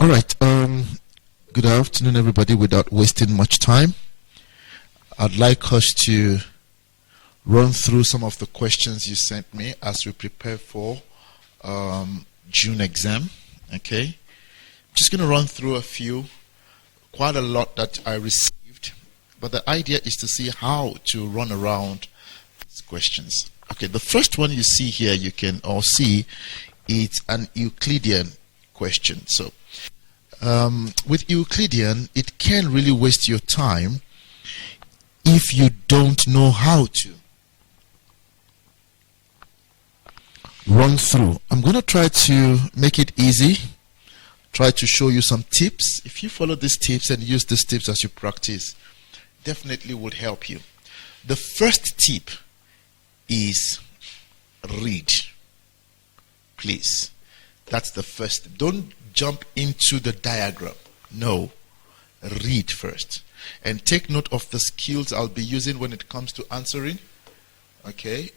All right. Good afternoon, everybody. Without wasting much time, I'd like us to run through some of the questions you sent me as we prepare for June exam. Okay. Just going to run through a few, quite a lot that I received, but the idea is to see how to run around these questions. Okay. The first one you see here, you can all see it's an Euclidean question. So with Euclidean, it can really waste your time if you don't know how to run through. I'm going to try to make it easy, try to show you some tips. If you follow these tips and use these tips as you practice, definitely would help you. The first tip is read. Please. That's the first. Don't jump into the diagram. No. Read first. And take note of the skills I'll be using when it comes to answering. Okay.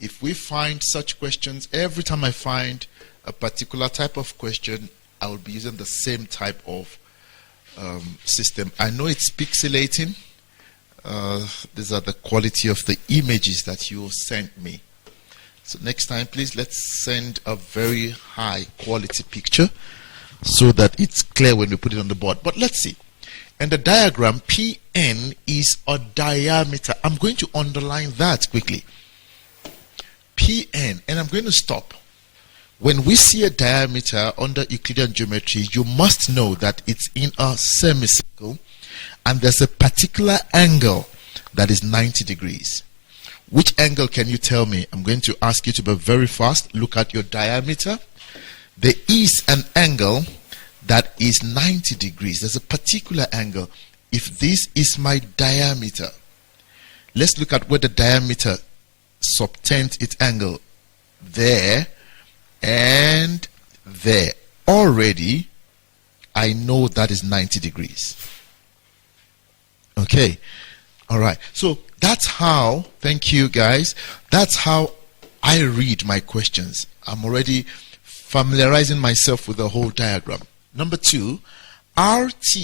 If we find such questions, every time I find a particular type of question, I will be using the same type of system. I know it's pixelating. These are the quality of the images that you sent me. So next time, please, let's send a very high quality picture so that it's clear when we put it on the board. But let's see. And the diagram, PN is a diameter. I'm going to underline that quickly. PN, and I'm going to stop. When we see a diameter under Euclidean geometry, you must know that it's in a semicircle and there's a particular angle that is 90 degrees. Which angle can you tell me? I'm going to ask you to be very fast. Look at your diameter. There is an angle that is 90 degrees. There's a particular angle. If this is my diameter, let's look at where the diameter subtends its angle. There and there. Already, I know that is 90 degrees. Okay. All right. So that's how, thank you guys, that's how I read my questions. I'm already familiarizing myself with the whole diagram. Number two, RT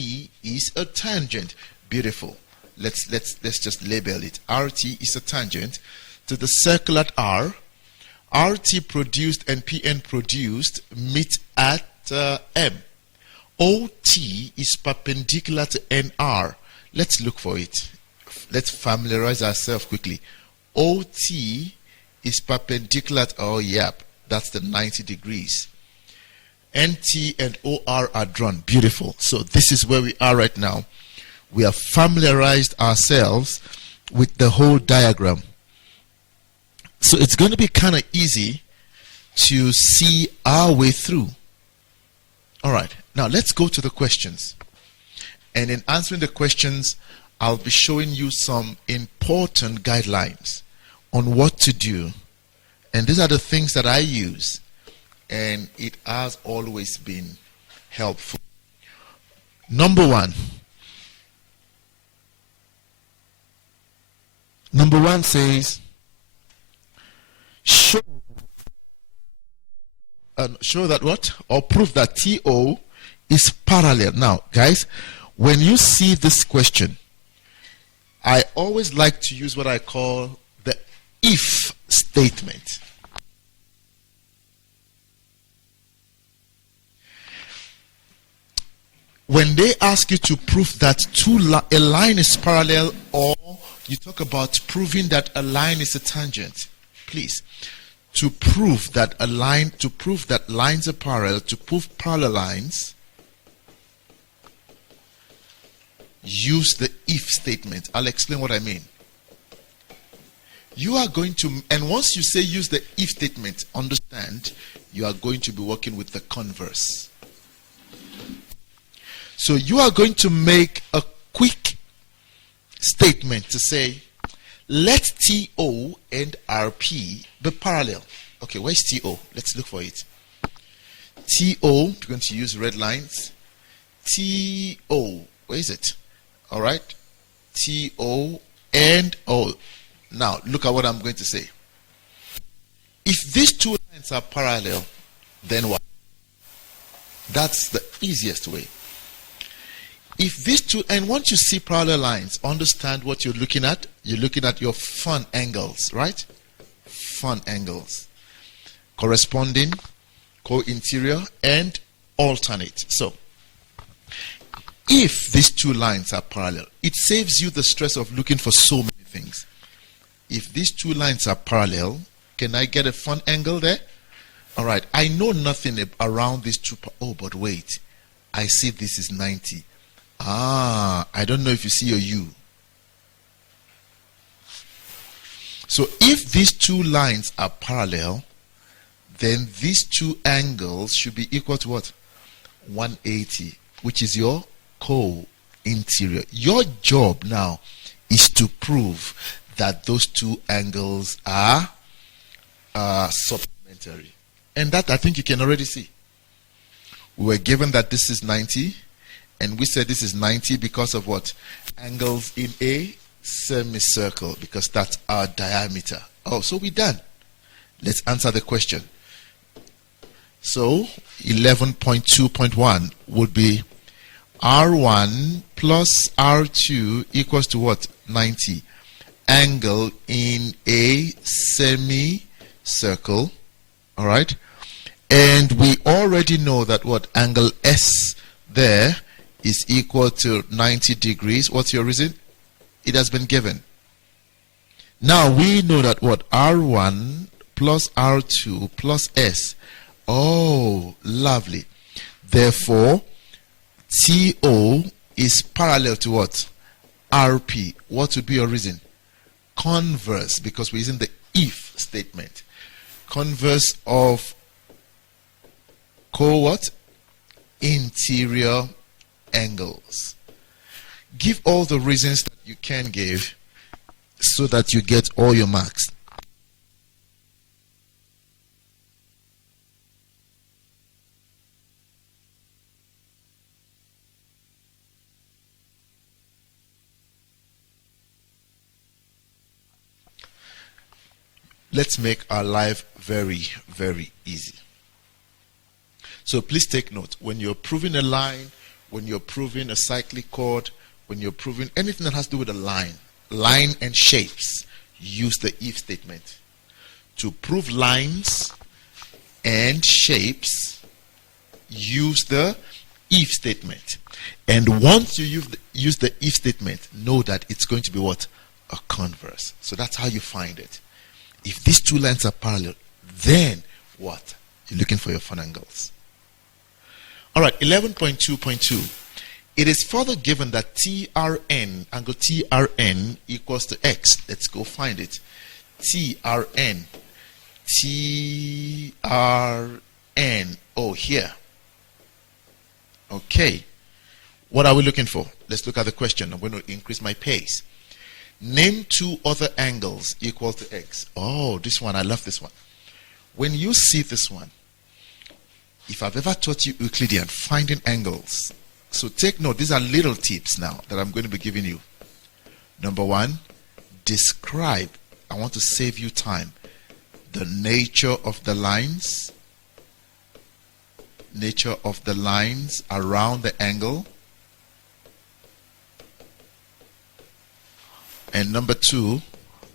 is a tangent. Beautiful. Let's just label it. RT is a tangent to the circle at R. RT produced and PN produced meet at M. OT is perpendicular to NR. Let's look for it. Let's familiarize ourselves quickly. OT is perpendicular to, oh, yep, that's the 90 degrees. NT and OR are drawn. Beautiful. So this is where we are right now. We have familiarized ourselves with the whole diagram. So it's going to be kind of easy to see our way through. All right. Now let's go to the questions. And in answering the questions, I'll be showing you some important guidelines on what to do. And these are the things that I use. And it has always been helpful. Number one. Number one says, show that what? Or prove that TO is parallel. Now, guys, when you see this question, I always like to use what I call the if statement. When they ask you to prove that a line is parallel, or you talk about proving that a line is a tangent, please, to prove that lines are parallel, to prove parallel lines, use the if statement. I'll explain what I mean. You are going to, and once you say use the if statement, understand, you are going to be working with the converse. So you are going to make a quick statement to say, let TO and RP be parallel. Okay, where's TO? Let's look for it. TO, we're going to use red lines. TO, where is it? All right. TO and O. Now, look at what I'm going to say. If these two lines are parallel, then what? That's the easiest way. If these two, and once you see parallel lines, understand what you're looking at. You're looking at your fun angles, right? Fun angles. Corresponding, co-interior, and alternate. So, if these two lines are parallel, it saves you the stress of looking for so many things. If these two lines are parallel, can I get a fun angle there? All right, I know nothing around these two. Oh, but wait. I see this is 90. I don't know if you see your U. So if these two lines are parallel, then these two angles should be equal to what? 180, which is your co-interior. Your job now is to prove that those two angles are supplementary. And that I think you can already see. We were given that this is 90, and we said this is 90 because of what? Angles in a semicircle, because that's our diameter. Oh, so we're done. Let's answer the question. So 11.2.1 would be R1 plus R2 equals to what? 90. Angle in a semicircle. All right. And we already know that what? Angle S there is equal to 90 degrees. What's your reason? It has been given. Now we know that what? R1 plus R2 plus S. Oh, lovely. Therefore, TO is parallel to what? RP. What would be your reason? Converse, because we're using the if statement. Converse of co-what? Interior angles. Give all the reasons that you can give so that you get all your marks. Let's make our life very, very easy. So please take note. When you're proving a line, when you're proving a cyclic chord, when you're proving anything that has to do with a line and shapes, use the if statement. To prove lines and shapes, use the if statement. And once you use the if statement, know that it's going to be what? A converse. So that's how you find it. If these two lines are parallel, then what? You're looking for your fun angles. All right, 11.2.2. It is further given that TRN, angle TRN equals to X. Let's go find it. TRN. TRN. Oh, here. Okay. What are we looking for? Let's look at the question. I'm going to increase my pace. Name two other angles equal to X. Oh, this one. I love this one. When you see this one, if I've ever taught you Euclidean, finding angles. So take note. These are little tips now that I'm going to be giving you. Number one, describe. I want to save you time. The nature of the lines. Nature of the lines around the angle. And number two,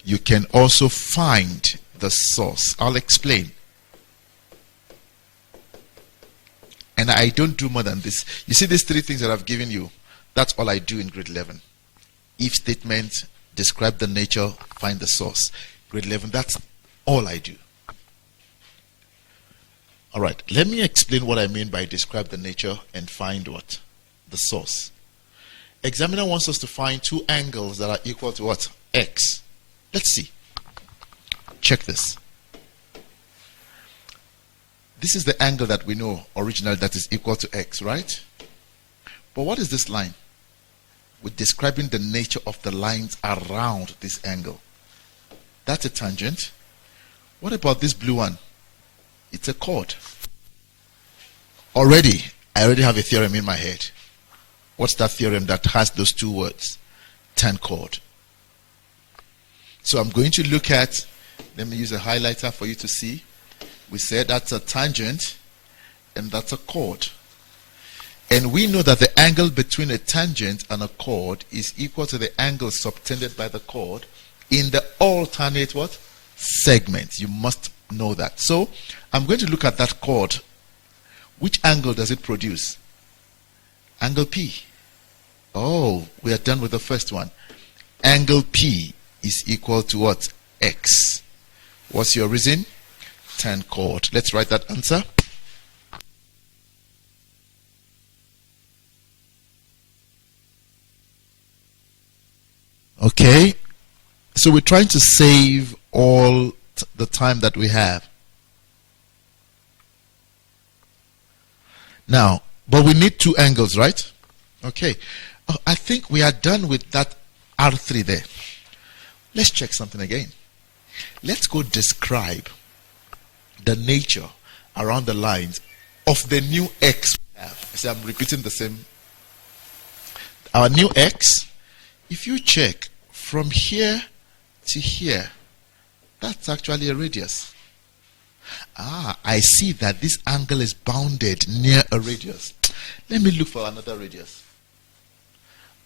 you can also find the source. I'll explain. And I don't do more than this. You see these three things that I've given you? That's all I do in grade 11. If statement, describe the nature, find the source. Grade 11, that's all I do. All right, let me explain what I mean by describe the nature and find what? The source. Examiner wants us to find two angles that are equal to what? X. Let's see. Check this. This is the angle that we know originally that is equal to X, right? But what is this line? We're describing the nature of the lines around this angle. That's a tangent. What about this blue one? It's a chord. I already have a theorem in my head. What's that theorem that has those two words? Tan chord. So I'm going to look at, let me use a highlighter for you to see. We said that's a tangent and that's a chord. And we know that the angle between a tangent and a chord is equal to the angle subtended by the chord in the alternate what? Segment. You must know that. So I'm going to look at that chord. Which angle does it produce? Angle P. Oh, we are done with the first one. Angle P is equal to what? X. What's your reason? Tan chord. Let's write that answer. Okay, so we're trying to save all the time that we have. Now, but we need two angles, right? Okay, I think we are done with that R3 there. Let's check something again. Let's go describe the nature around the lines of the new X we have. See, I'm repeating the same. Our new X, if you check from here to here, that's actually a radius. I see that this angle is bounded near a radius. Let me look for another radius.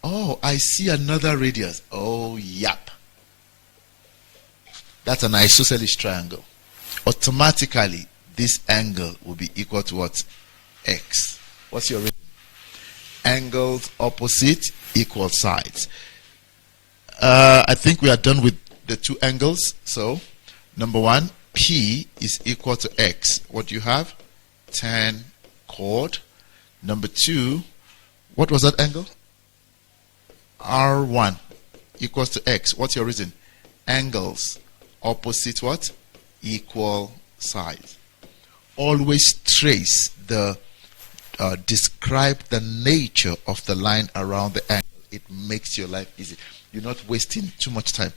Oh, I see another radius. Oh, yep. That's an isosceles triangle. Automatically, this angle will be equal to what? X. What's your reason? Angles opposite equal sides. I think we are done with the two angles. So, number one, P is equal to X. What do you have? Tan chord. Number two, what was that angle? R1 equals to X. What's your reason? Angles opposite what? Equal sides. Always trace the describe the nature of the line around the angle. It makes your life easy. You're not wasting too much time.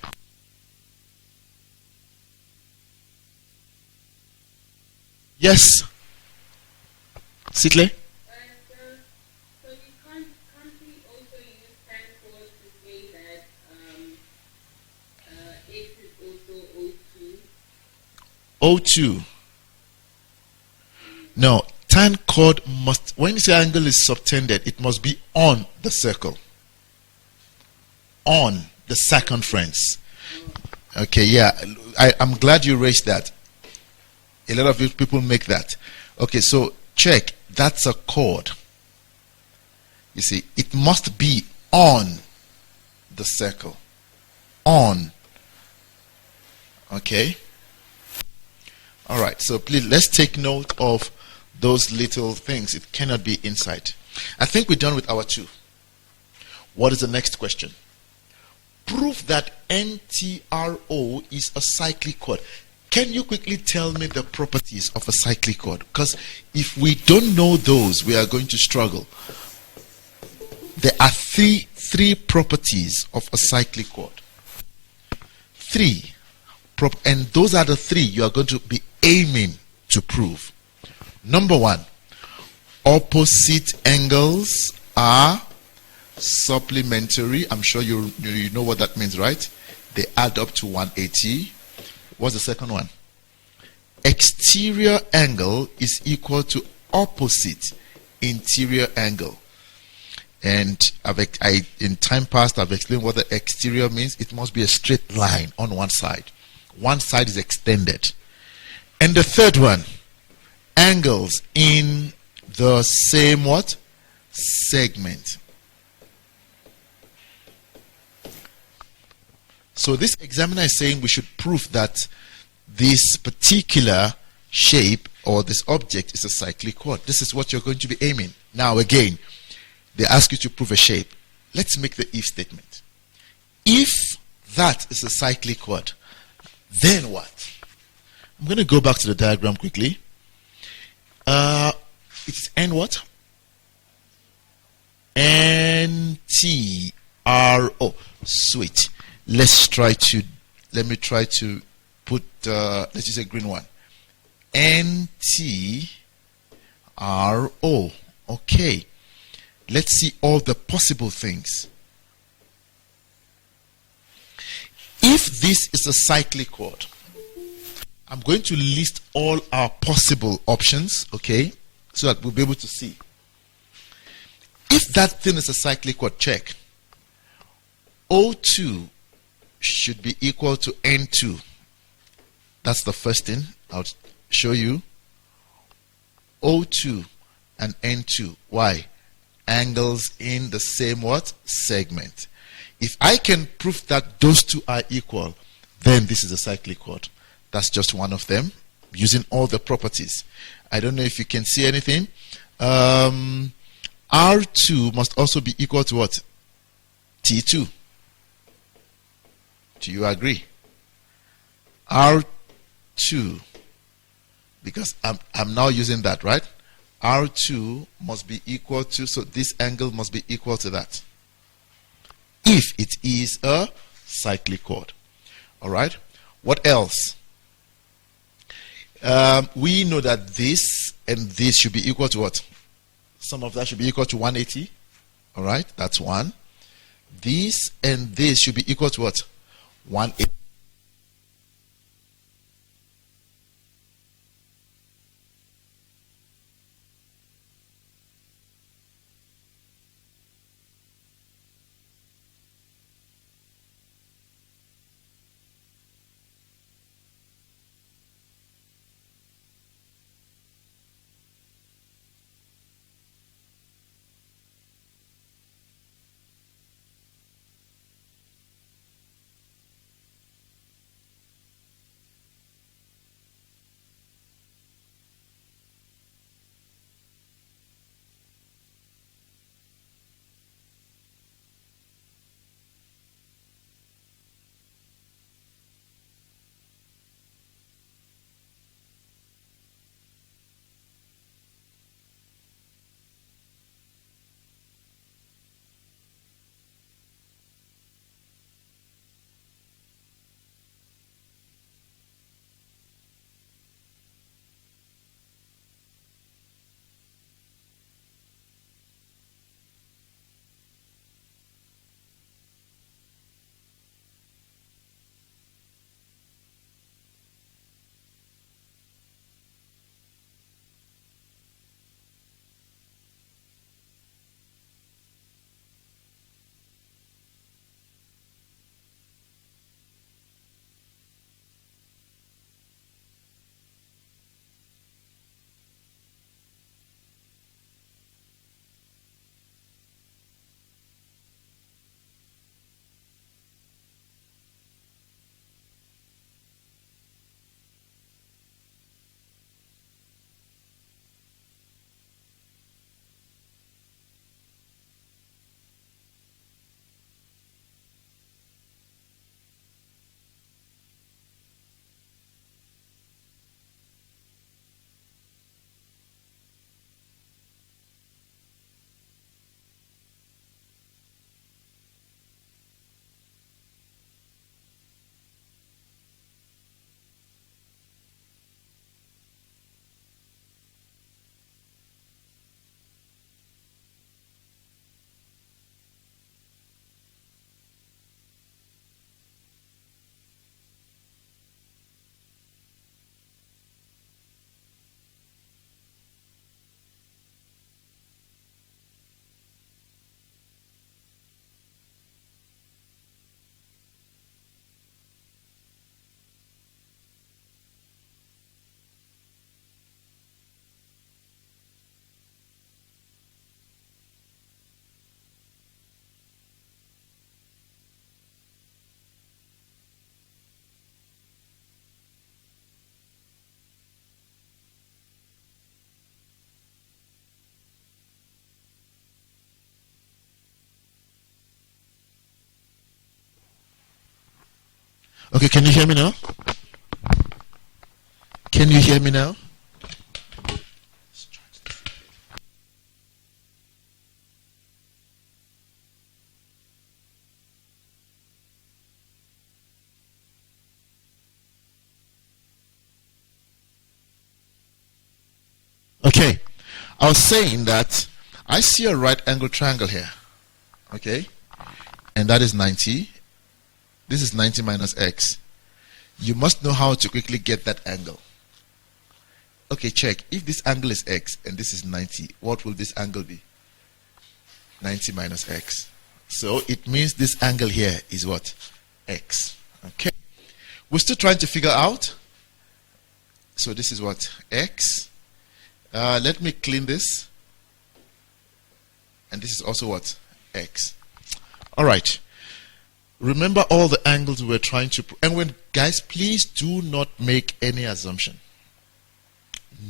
Yes, Sitley? So can't we also use tan chord to say that X is also O2? O2. No, tan chord must, when you say angle is subtended, it must be on the circle. On the circumference. Okay, yeah, I'm glad you raised that. A lot of people make that. Okay, so check. That's a chord. You see, it must be on the circle. On. Okay. All right, so please, let's take note of those little things. It cannot be inside. I think we're done with our two. What is the next question? Prove that NTRO is a cyclic chord. Can you quickly tell me the properties of a cyclic chord? Because if we don't know those, we are going to struggle. There are three properties of a cyclic chord. And those are the three you are going to be aiming to prove. Number one, opposite angles are supplementary. I'm sure you know what that means, right? They add up to 180. What's the second one? Exterior angle is equal to opposite interior angle. And in time past, I've explained what the exterior means. It must be a straight line on one side. One side is extended. And the third one, angles in the same what? Segment. So this examiner is saying we should prove that this particular shape or this object is a cyclic chord. This is what you're going to be aiming. Now again, they ask you to prove a shape. Let's make the if statement. If that is a cyclic chord, then what? I'm going to go back to the diagram quickly. It's N what? N-T-R-O. Sweet. Let me try to put, let's use a green one. N-T-R-O. Okay. Let's see all the possible things. If this is a cyclic chord, I'm going to list all our possible options, okay, so that we'll be able to see. If that thing is a cyclic chord, check. O2 should be equal to N2. That's the first thing I'll show you. O2 and N2. Why? Angles in the same what? Segment. If I can prove that those two are equal, then this is a cyclic chord. That's just one of them, using all the properties. I don't know if you can see anything. R2 must also be equal to what? T2. Do you agree? R2, because I'm now using that, right? R2 must be equal to, so this angle must be equal to that, if it is a cyclic chord. All right? What else? We know that this and this should be equal to what? Some of that should be equal to 180. All right? That's one. This and this should be equal to what? 180. Okay, can you hear me now? Can you hear me now? Okay, I was saying that I see a right angle triangle here. Okay, and that is 90. This is 90 minus x. You must know how to quickly get that angle. Okay, check. If this angle is x and this is 90, what will this angle be? 90 minus x. So it means this angle here is what? X. Okay. We're still trying to figure out. So this is what? X. Let me clean this. And this is also what? X. All right. Remember all the angles we're trying to... And when, guys, please do not make any assumption.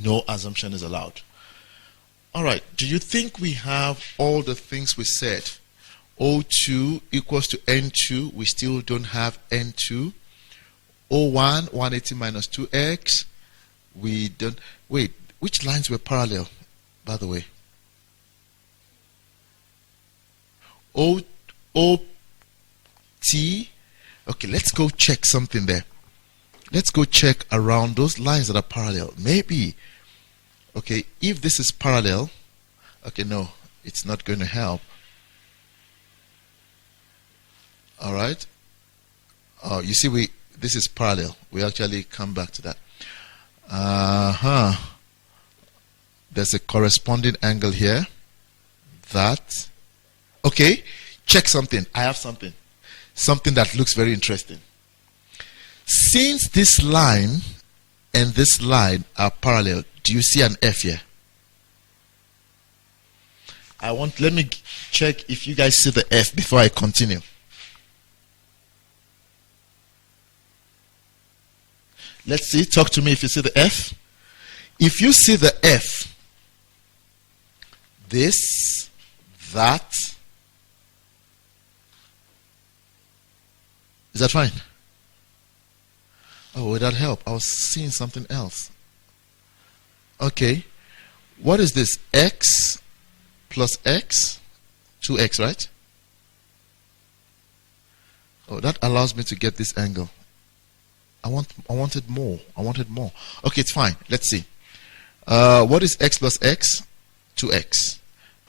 No assumption is allowed. All right. Do you think we have all the things we said? O2 equals to N2. We still don't have N2. O1, 180 minus 2x. We don't... Wait, which lines were parallel, by the way? OT. Okay, let's go check something there. Let's go check around those lines that are parallel. Maybe, okay, if this is parallel, okay, no, it's not going to help. All right. Oh, you see, this is parallel. We actually come back to that. There's a corresponding angle here. That. Okay, check something. I have something. Something that looks very interesting. Since this line and this line are parallel, do you see an F here? Let me check if you guys see the F before I continue. Let's see, talk to me if you see the F. If you see the F, this, that, is that fine? Oh, would that help? I was seeing something else. Okay. What is this? X plus X? 2x, right? Oh, that allows me to get this angle. I wanted more. I wanted more. Okay, it's fine. Let's see. What is x plus x? 2x.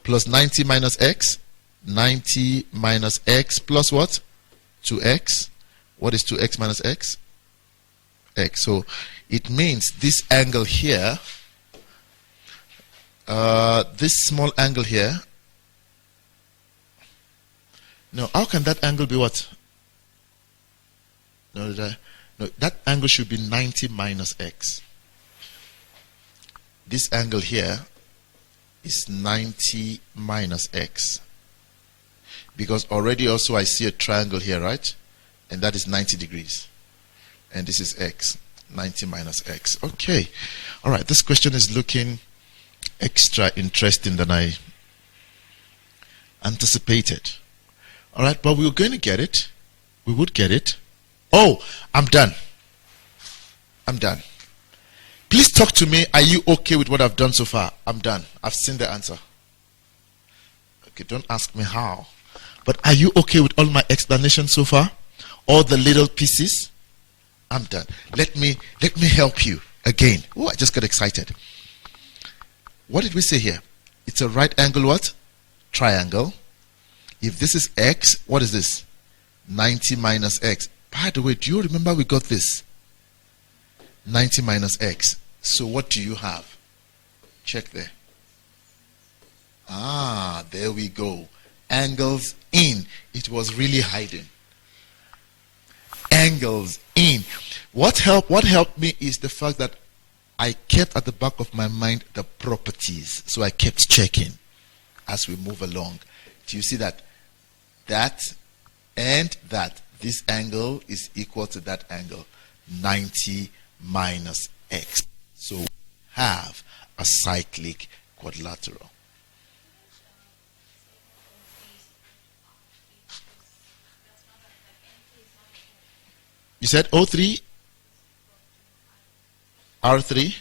Plus 90 minus x? 90 minus x plus what? 2x. What is 2x minus x? X. So it means this angle here, this small angle here. No, how can that angle be what? No, that angle should be 90 minus x. This angle here is 90 minus x. Because already also I see a triangle here, right? And that is 90 degrees. And this is x. 90 minus x. Okay. All right. This question is looking extra interesting than I anticipated. All right. But we were going to get it. We would get it. Oh, I'm done. I'm done. Please talk to me. Are you okay with what I've done so far? I'm done. I've seen the answer. Okay. Don't ask me how. But are you okay with all my explanations so far? All the little pieces? I'm done. Let me help you again. Oh, I just got excited. What did we say here? It's a right angle what? Triangle. If this is x, what is this? 90 minus x. By the way, do you remember we got this? 90 minus x. So what do you have? Check there. Ah, there we go. Angles in. It was really hiding. Angles in. What helped me is the fact that I kept at the back of my mind the properties. So I kept checking as we move along. Do you see that? That and that. This angle is equal to that angle. 90 minus x. So we have a cyclic quadrilateral. You said O3? R3?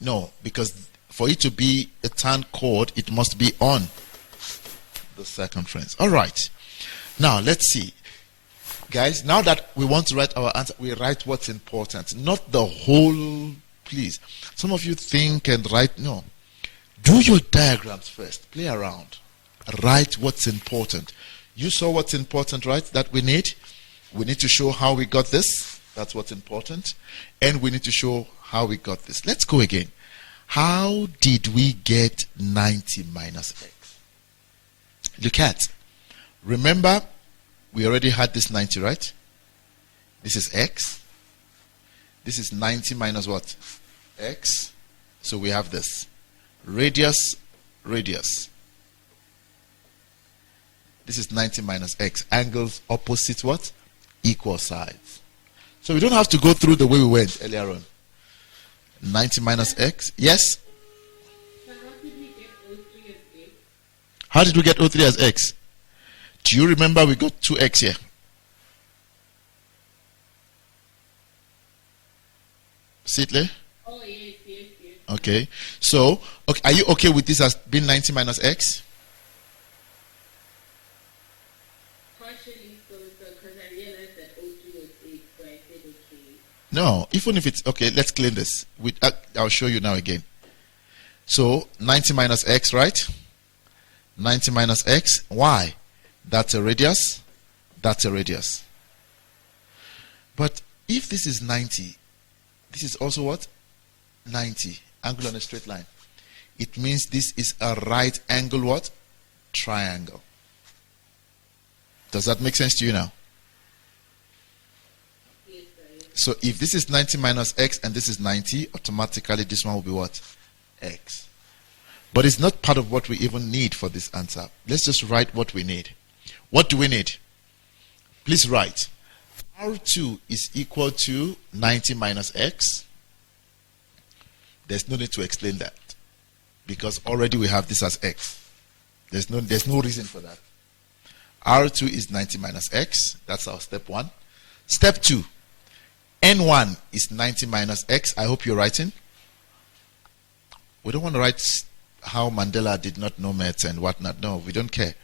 No, because for it to be a tan chord, it must be on the circumference. All right. Now, let's see. Guys, now that we want to write our answer, we write what's important. Not the whole, please. Some of you think and write, no. Do your diagrams first. Play around. Write what's important. You saw what's important, right? That we need. We need to show how we got this. That's what's important. And we need to show how we got this. Let's go again. How did we get 90 minus x? Look at. Remember, we already had this 90, right? This is x. This is 90 minus what? X. So we have this. Radius, radius. This is 90 minus x. Angles opposite what? Equal sides. So we don't have to go through the way we went earlier on. 90 minus x. Yes? So how did we get O3 as x? How did we get O3 as x? Do you remember we got 2x here? Sitley? Oh, yes. Okay. So, okay, are you okay with this as being 90 minus x? Partially so, because I realized that O3 was x, so I said okay. No, even if it's okay, let's clean this. I'll show you now again. So 90 minus x, right? 90 minus x. Why? That's a radius. That's a radius. But if this is 90, this is also what? 90. Angle on a straight line. It means this is a right angle what? Triangle. Does that make sense to you now? Yes, sir. So if this is 90 minus x and this is 90, automatically this one will be what? X. But it's not part of what we even need for this answer. Let's just write what we need. What do we need? Please write. R2 is equal to 90 minus x. There's no need to explain that, because already we have this as x. There's no reason for that. R2 is 90 minus x. That's our step 1. Step 2. N1 is 90 minus x. I hope you're writing. We don't want to write how Mandela did not know maths and whatnot. No, we don't care.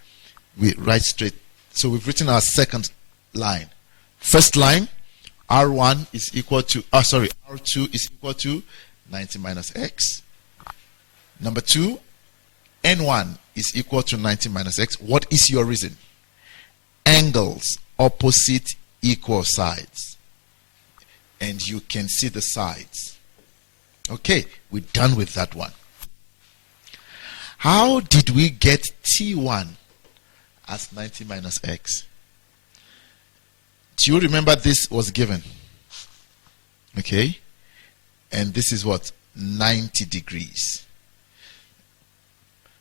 We write straight. So we've written our second line. First line, R1 is equal to, R2 is equal to 90 minus x. Number 2, N1 is equal to 90 minus x. What is your reason? Angles opposite equal sides. And you can see the sides. Okay, we're done with that one. How did we get T1 as 90 minus x? Do you remember this was given? Okay. And this is what? 90 degrees.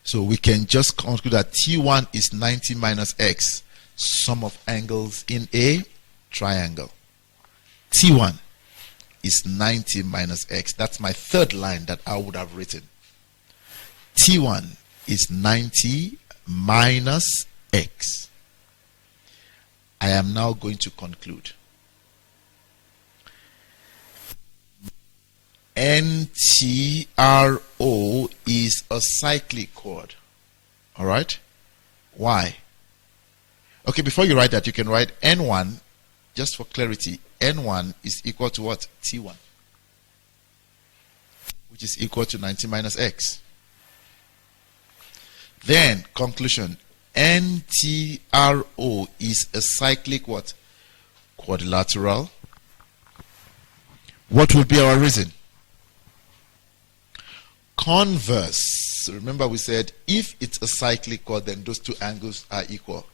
So we can just conclude that T1 is 90 minus x, sum of angles in a triangle. T1 is 90 minus x. That's my third line that I would have written. T1 is 90 minus x. I am now going to conclude. NTRO is a cyclic chord. All right? Why? Okay, before you write that, you can write N1, just for clarity. N1 is equal to what? T1, which is equal to 90 minus x. Then, conclusion. NTRO is a cyclic what? Quadrilateral. What would be our reason? Converse. Remember we said if it's a cyclic chord, then those two angles are equal.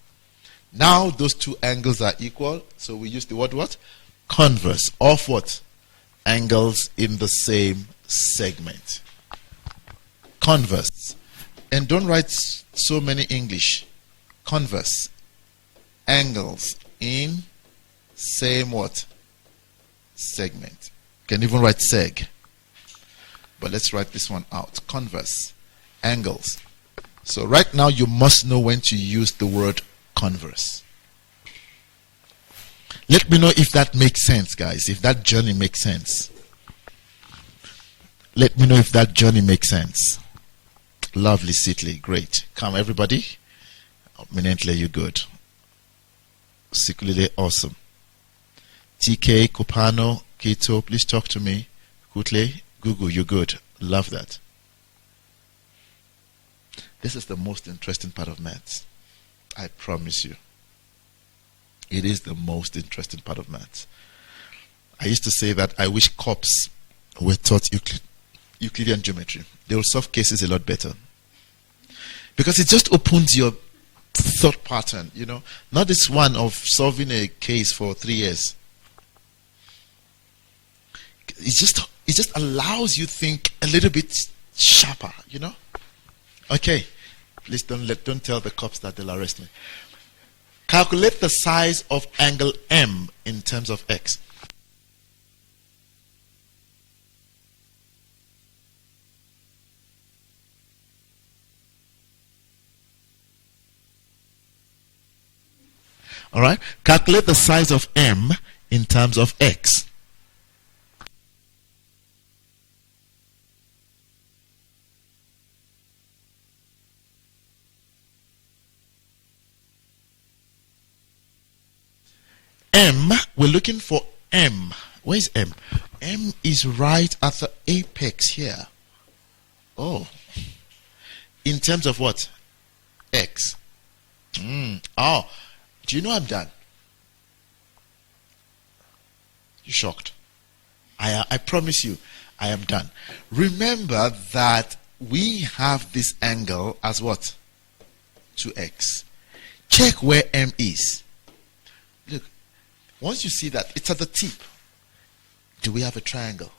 Now those two angles are equal, so we use the word what? Converse of what? Angles in the same segment. Converse. And don't write so many English. Converse. Angles in same what? Segment. You can even write seg. But let's write this one out. Converse. Angles. So right now you must know when to use the word converse. Let me know if that makes sense, guys. If that journey makes sense. Let me know if that journey makes sense. Lovely, Sitley. Great. Come, everybody. Eminently, you good. Sikulile, awesome. TK, Kopano, Kito, please talk to me. Kutle, Google, you good. Love that. This is the most interesting part of maths. I promise you. It is the most interesting part of maths. I used to say that I wish cops were taught Euclidean geometry. They will solve cases a lot better. Because it just opens your thought pattern, not this one of solving a case for 3 years. It just allows you think a little bit sharper, Okay, please don't tell the cops that they'll arrest me. Calculate the size of angle M in terms of x. All right, calculate the size of M in terms of x. M, we're looking for M. Where is M? M is right at the apex here. Oh. In terms of what? X. Oh. Do you know I'm done? You're shocked. I promise you, I am done. Remember that we have this angle as what? 2x. Check where M is. Look, once you see that, it's at the tip. Do we have a triangle?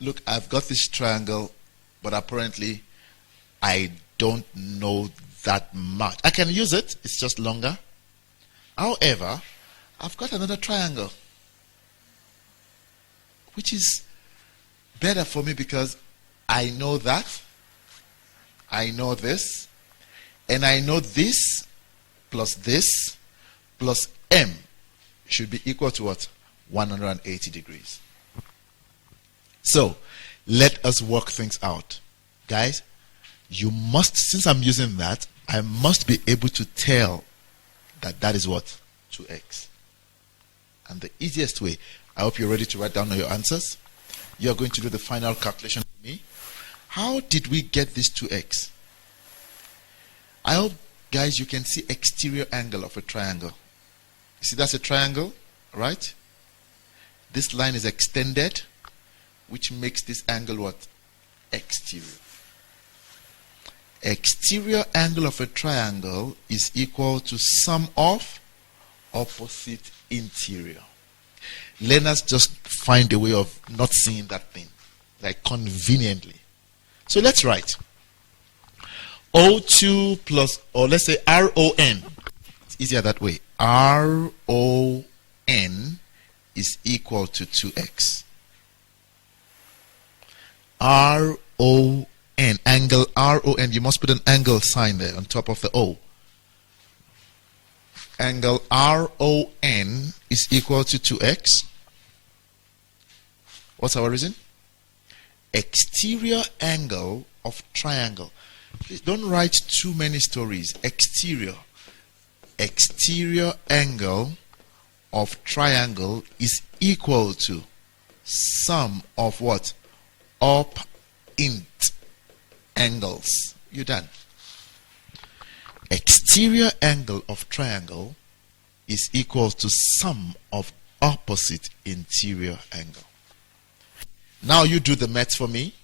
Look, I've got this triangle, but apparently I don't know that much. I can use it, it's just longer. However, I've got another triangle, which is better for me because I know that, I know this, and I know this plus M should be equal to what? 180 degrees. So, let us work things out. Guys, you must, since I'm using that, I must be able to tell that that is what? 2x. And the easiest way, I hope you're ready to write down your answers. You're going to do the final calculation for me. How did we get this 2x? I hope, guys, you can see exterior angle of a triangle. You see, that's a triangle, right? This line is extended, which makes this angle what? Exterior. Exterior angle of a triangle is equal to sum of opposite interior. Learners just find a way of not seeing that thing, like conveniently. So let's write O2 plus, or let's say RON. It's easier that way. RON is equal to 2x. RON, angle RON, you must put an angle sign there on top of the O. Angle RON is equal to 2x. What's our reason? Exterior angle of triangle. Please don't write too many stories. Exterior. Exterior angle of triangle is equal to sum of what? Up int angles. You're done. Exterior angle of triangle is equal to sum of opposite interior angle. Now you do the maths for me.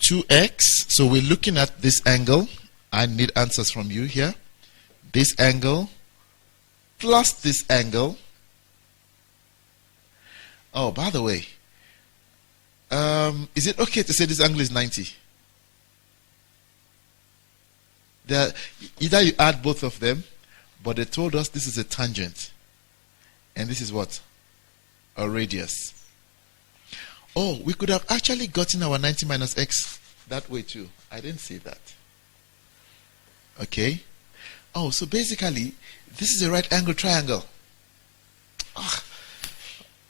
2x, so we're looking at this angle. I need answers from you here. This angle plus this angle. Oh, by the way, is it okay to say this angle is 90? Either you add both of them, but they told us this is a tangent. And this is what? A radius. Oh, we could have actually gotten our 90 minus x that way too. I didn't see that. Okay. Oh, so basically, this is a right angle triangle. Ah,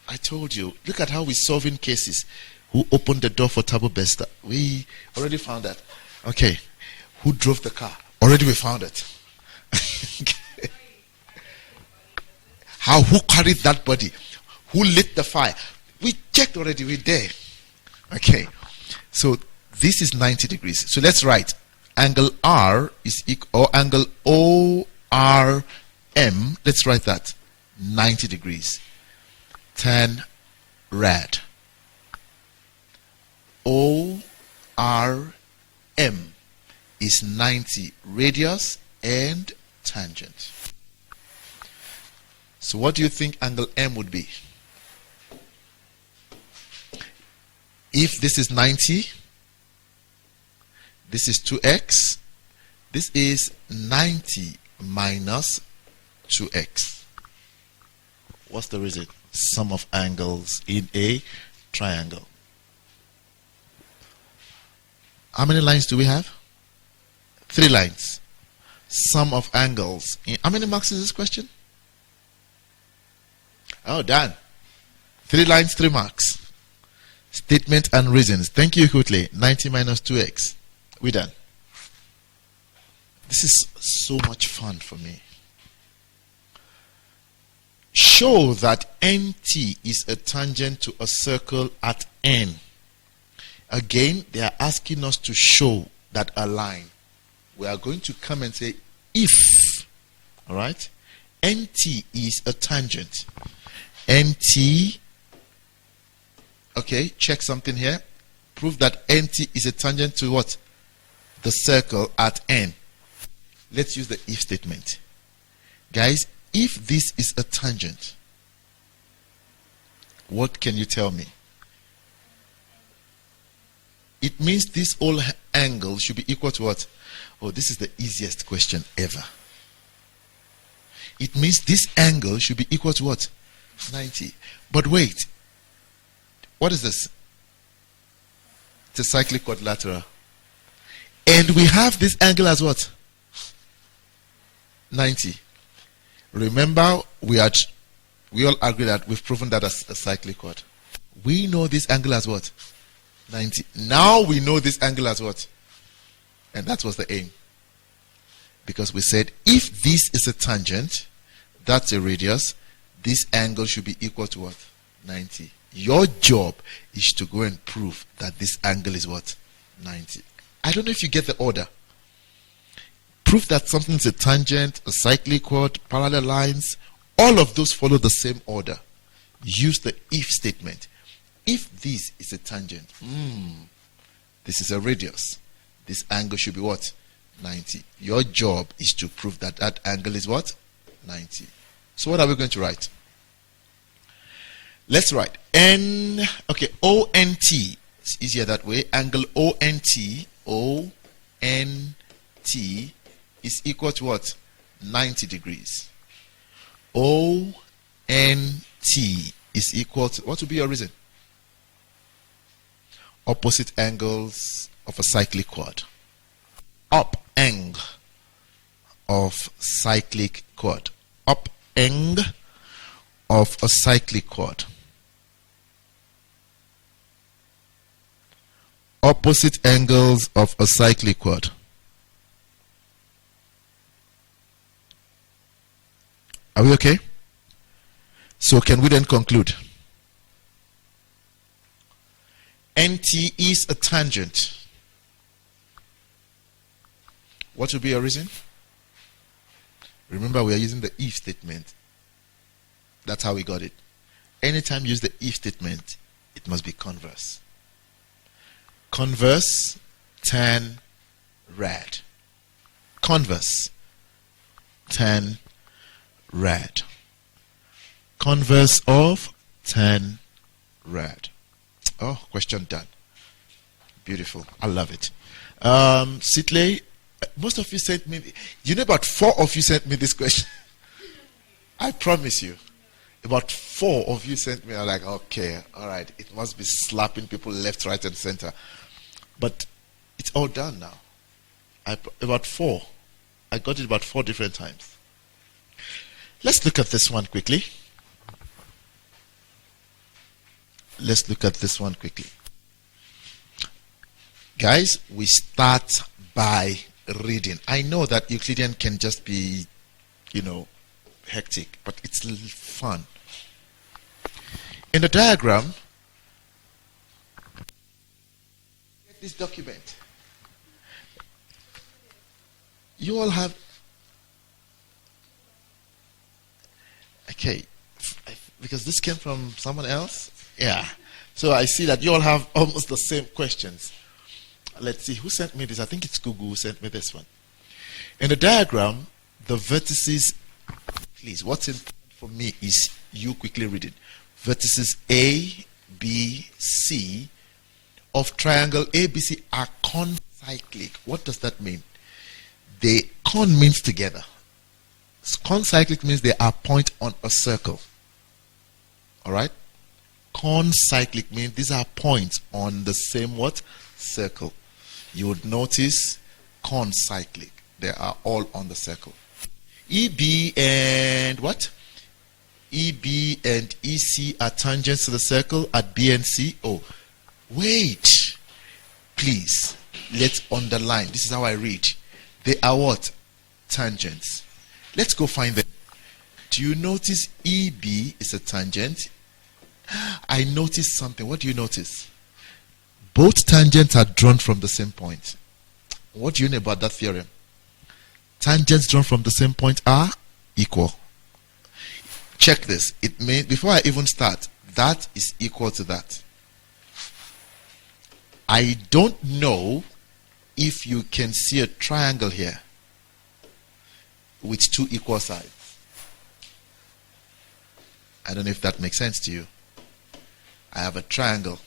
I told you. Look at how we're solving cases. Who opened the door for Tabo Besta? We already found that. Okay. Who drove the car? Already we found it. Who carried that body? Who lit the fire? We checked already, we're there. Okay. So this is 90 degrees. So let's write angle R is equal, or angle ORM. Let's write that. 90 degrees. 10 rad. ORM is 90 radius and tangent. So what do you think angle M would be? If this is 90, this is 2x, this is 90 minus 2x. What's the reason? Sum of angles in a triangle. How many lines do we have? 3 lines. Sum of angles. How many marks is this question? Oh, done. 3 lines, 3 marks. Statement and reasons. Thank you, Euclidean. 90 minus 2x. We're done. This is so much fun for me. Show that NT is a tangent to a circle at N. Again, they are asking us to show that a line. We are going to come and say if, all right, NT is a tangent. NT, okay, check something here. Prove that NT is a tangent to what? The circle at N. Let's use the if statement. Guys, if this is a tangent, what can you tell me? It means this whole angle should be equal to what? Oh, this is the easiest question ever. It means this angle should be equal to what? 90. But wait. What is this? It's a cyclic quadrilateral. And we have this angle as what? 90. Remember, we all agree that we've proven that as a cyclic quad. We know this angle as what? 90. Now we know this angle as what? And that was the aim. Because we said if this is a tangent, that's a radius, this angle should be equal to what? 90. Your job is to go and prove that this angle is what? 90. I don't know if you get the order. Prove that something is a tangent, a cyclic quad, parallel lines, all of those follow the same order. Use the if statement. If this is a tangent, this is a radius, this angle should be what? 90. Your job is to prove that that angle is what? 90. So what are we going to write? Let's write N, okay, ONT. It's easier that way. Angle ONT, ONT is equal to what? 90 degrees. ONT is equal to, what would be your reason? Opposite angles of a cyclic quad. Up angle of cyclic quad. Up angle of a cyclic quad. Opposite angles of a cyclic quad. Are we okay? So can we then conclude? NT is a tangent. What would be your reason? Remember, we are using the if statement. That's how we got it. Anytime you use the if statement, it must be converse. Converse, tan, rad. Converse, tan, rad. Converse of tan, rad. Oh, question done. Beautiful. I love it. Sitley, most of you sent me, you know, about 4 of you sent me this question. I promise you. About 4 of you sent me. I'm like, okay, all right. It must be slapping people left, right, and center. But it's all done now. About 4. I got it about 4 different times. Let's look at this one quickly. Let's look at this one quickly. Guys, we start by reading. I know that Euclidean can just be, hectic, but it's fun. In the diagram, this document, you all have, okay, because this came from someone else. Yeah. So I see that you all have almost the same questions. let's see, who sent me this? I think it's Google who sent me this one. In the diagram, the vertices, please, what's important for me is you quickly read it. Vertices A, B, C of triangle ABC are concyclic. What does that mean? They con means together. Concyclic means they are point on a circle. Alright? Concyclic means these are points on the same what? Circle. You would notice concyclic. They are all on the circle. EB and what? EB and EC are tangents to the circle at B and C. Oh, wait. Please, let's underline. This is how I read. They are what? Tangents. Let's go find them. Do you notice EB is a tangent? I noticed something. What do you notice? Both tangents are drawn from the same point. What do you know about that theorem? Tangents drawn from the same point are equal. Check this. It means, before I even start, that is equal to that. I don't know if you can see a triangle here with two equal sides. I don't know if that makes sense to you. I have a triangle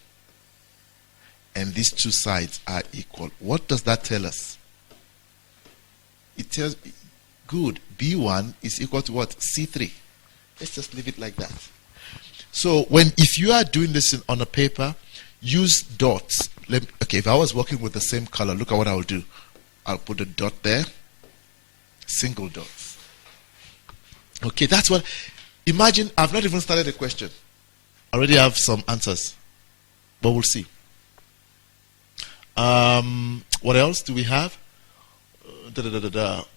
and these two sides are equal. What does that tell us? It tells, good, B1 is equal to what? C3. Let's just leave it like that. So if you are doing this on a paper, use dots. Okay, if I was working with the same color, look at what I'll do. I'll put a dot there, single dots. Okay, that's what. Imagine I've not even started the question. I already have some answers, but we'll see. What else do we have?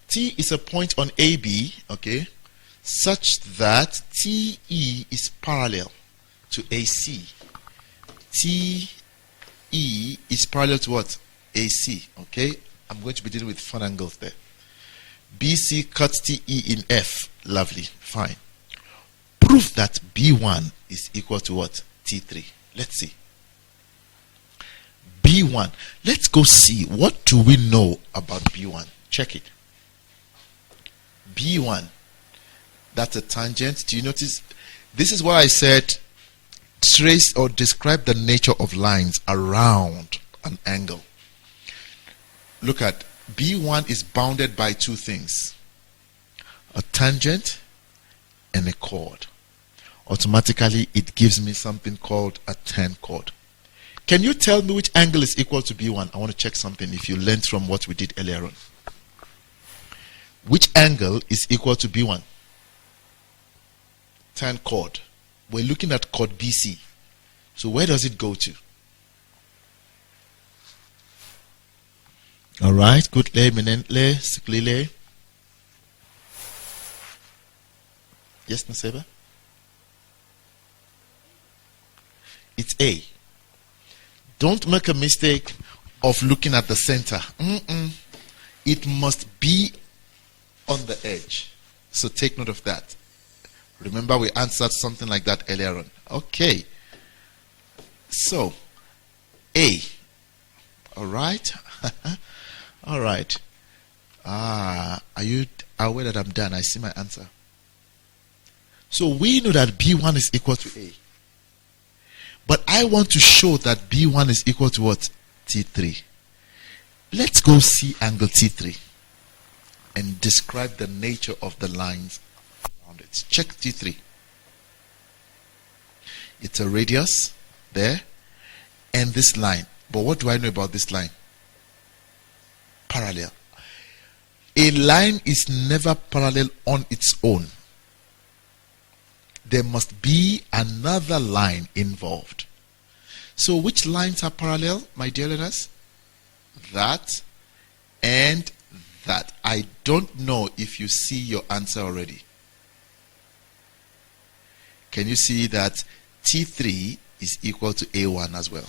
T is a point on AB, okay, such that TE is parallel to AC. TE is parallel to what? AC, okay? I'm going to be dealing with fun angles there. BC cuts TE in F. Lovely, fine. Prove that B1 is equal to what? T3. Let's see. B1. Let's go see. What do we know about B1? Check it. B1. That's a tangent. Do you notice? This is what I said. Trace or describe the nature of lines around an angle. Look at B1 is bounded by two things. A tangent and a chord. Automatically it gives me something called a tan chord. Can you tell me which angle is equal to B1? I want to check something if you learned from what we did earlier on. Which angle is equal to B1? Tan chord. We're looking at chord BC. So where does it go to? All right. Good. Eminently. Siklile. Yes, Naseba? It's A. Don't make a mistake of looking at the center. It must be on the edge. So take note of that. Remember we answered something like that earlier on. Okay. So, A. All right. All right. Are you aware that I'm done? I see my answer. So we know that B1 is equal to A. But I want to show that B1 is equal to what? T3. Let's go see angle T3 and describe the nature of the lines around it. Check T3. It's a radius there and this line. But what do I know about this line? Parallel. A line is never parallel on its own. There must be another line involved. So which lines are parallel, my dear learners? That and that. I don't know if you see your answer already. Can you see that T3 is equal to A1 as well?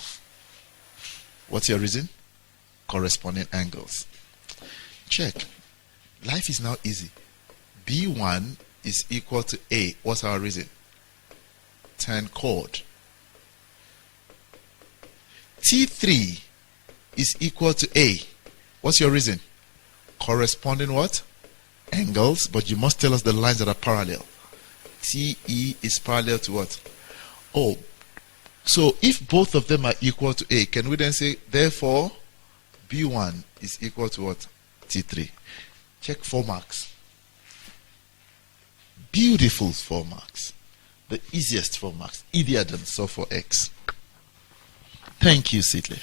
What's your reason? Corresponding angles. Check. Life is now easy. B1 is equal to A. What's our reason? Tan chord. T3 is equal to A. What's your reason? Corresponding what? Angles, but you must tell us the lines that are parallel. TE is parallel to what? Oh, so if both of them are equal to A, can we then say, therefore, B1 is equal to what? T3. Check 4 marks. Beautiful 4 marks. The easiest 4 marks. Easier than so for X. Thank you, Sidley.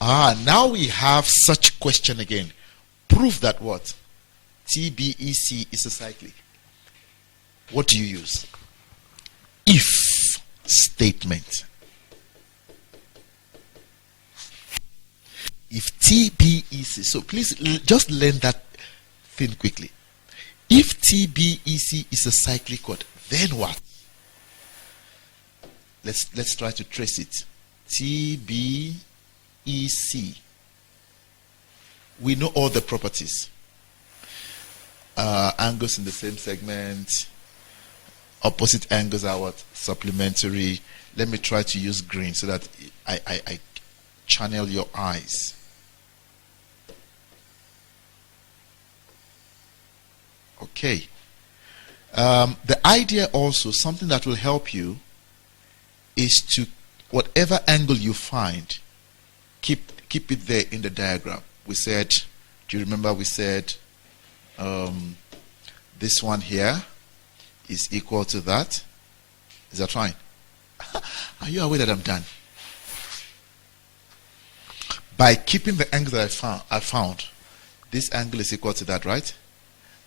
Now we have such question again. Prove that what? TBEC is a cyclic. What do you use? If statement. If TBEC, so please just learn that thing quickly. If TBEC is a cyclic chord, then what? Let's try to trace it. TBEC. We know all the properties. Angles in the same segment. Opposite angles are what? Supplementary. Let me try to use green so that I channel your eyes. Okay. The idea also, something that will help you, is to, whatever angle you find, keep it there in the diagram. We said, do you remember we said this one here is equal to that? Is that fine? Are you aware that I'm done? By keeping the angle that I found, this angle is equal to that, right?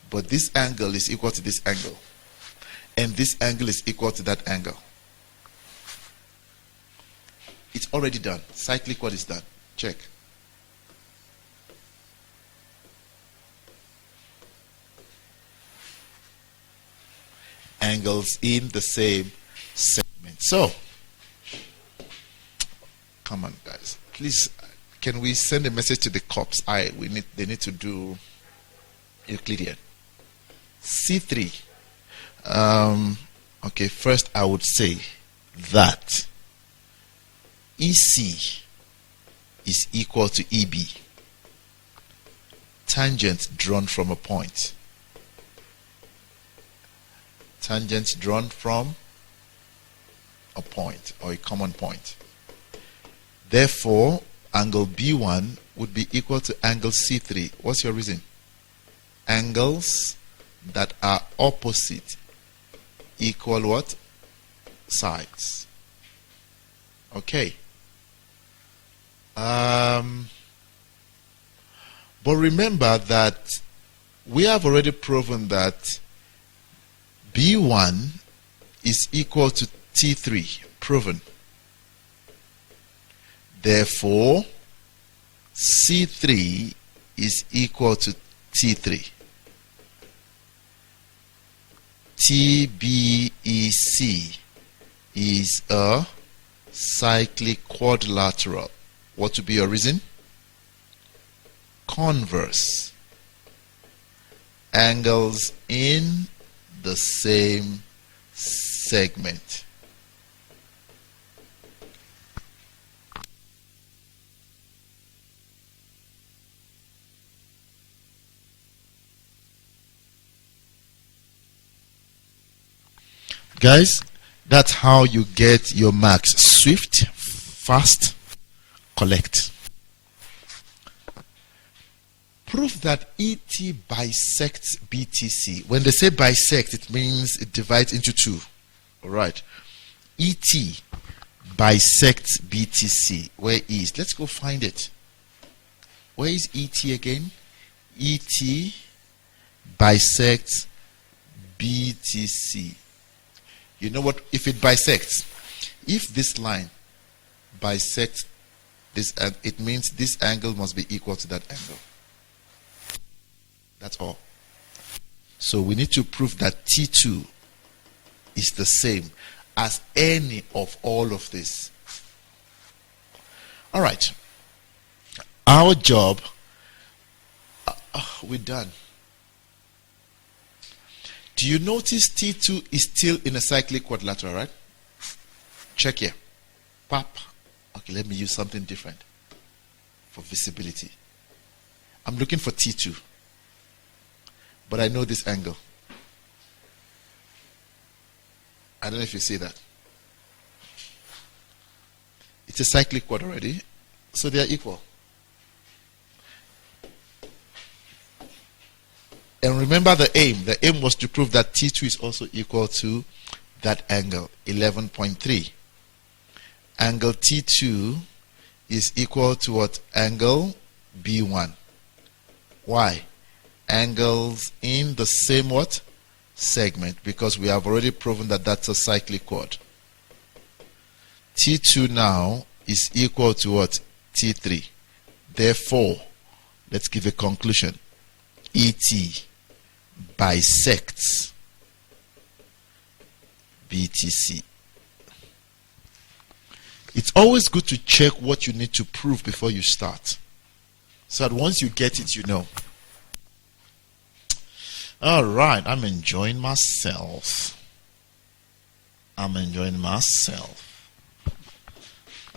But this angle is equal to this angle. And this angle is equal to that angle. It's already done. Cyclic chord is done. Check. Angles in the same segment. So, come on, guys. Please, can we send a message to the cops? They need to do Euclidean. C3. Okay, first I would say that EC is equal to EB. Tangent drawn from a point. Tangent drawn from a point or a common point. Therefore, angle B1 would be equal to angle C3. What's your reason? Angles that are opposite equal what? Sides. Okay. But remember that we have already proven that B1 is equal to T3. Proven. Therefore, C3 is equal to T3. TBEC is a cyclic quadrilateral. What would be your reason? Converse. Angles in the same segment. Guys, that's how you get your marks. Swift, fast, collect. Prove that ET bisects BTC. When they say bisect, it means it divides into two. All right. ET bisects BTC. Where is? Let's go find it. Where is ET again? ET bisects BTC. You know what? If it bisects, if this line bisects this, it means this angle must be equal to that angle. That's all. So we need to prove that T2 is the same as any of all of this. All right. Our job, we're done. Do you notice T2 is still in a cyclic quadrilateral, right? Check here. Pop. Okay. Okay, let me use something different for visibility. I'm looking for T2, but I know this angle. I don't know if you see that. It's a cyclic chord already, so they are equal. And remember the aim. The aim was to prove that T2 is also equal to that angle, 11.3. Angle T2 is equal to what? Angle B1. Why? Angles in the same what? Segment, because we have already proven that that's a cyclic chord. T2 now is equal to what? T3. Therefore, let's give a conclusion. ET bisects BTC. It's always good to check what you need to prove before you start, so that once you get it, you know. All right, I'm enjoying myself.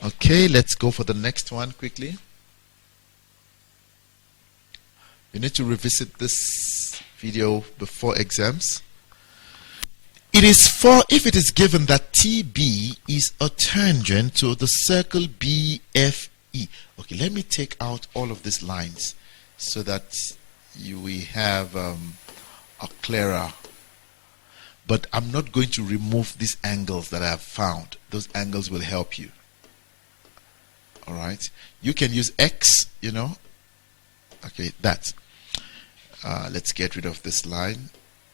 Okay, let's go for the next one quickly. You need to revisit this video before exams. It is for, if it is given that TB is a tangent to the circle BFE. Okay, let me take out all of these lines so that we have a clearer. But I'm not going to remove these angles that I have found. Those angles will help you. All right. You can use X, you know. Okay, that. Let's get rid of this line.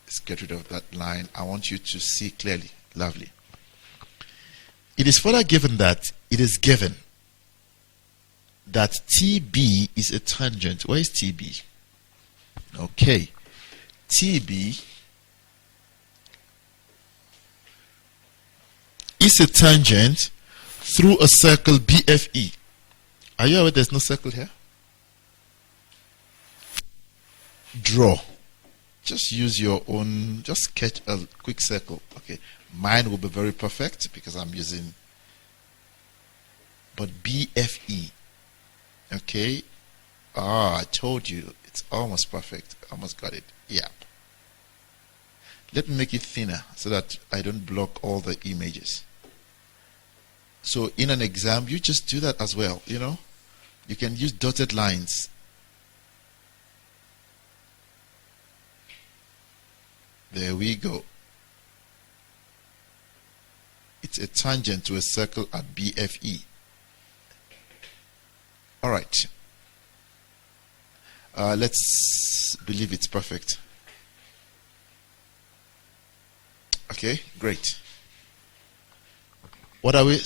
Let's get rid of that line. I want you to see clearly. Lovely. It is further given that it is given that TB is a tangent. Where is TB? Okay. TB is a tangent through a circle BFE. Are you aware there's no circle here? Draw. Just use your own, just sketch a quick circle. Okay, mine will be very perfect because I'm using, but BFE. Okay, I told you, it's almost perfect. Almost got it. Yeah. Let me make it thinner so that I don't block all the images. So in an exam, you just do that as well, you know. You can use dotted lines. There we go. It's a tangent to a circle at BFE. All right. Let's believe it's perfect. Okay, great. What are we?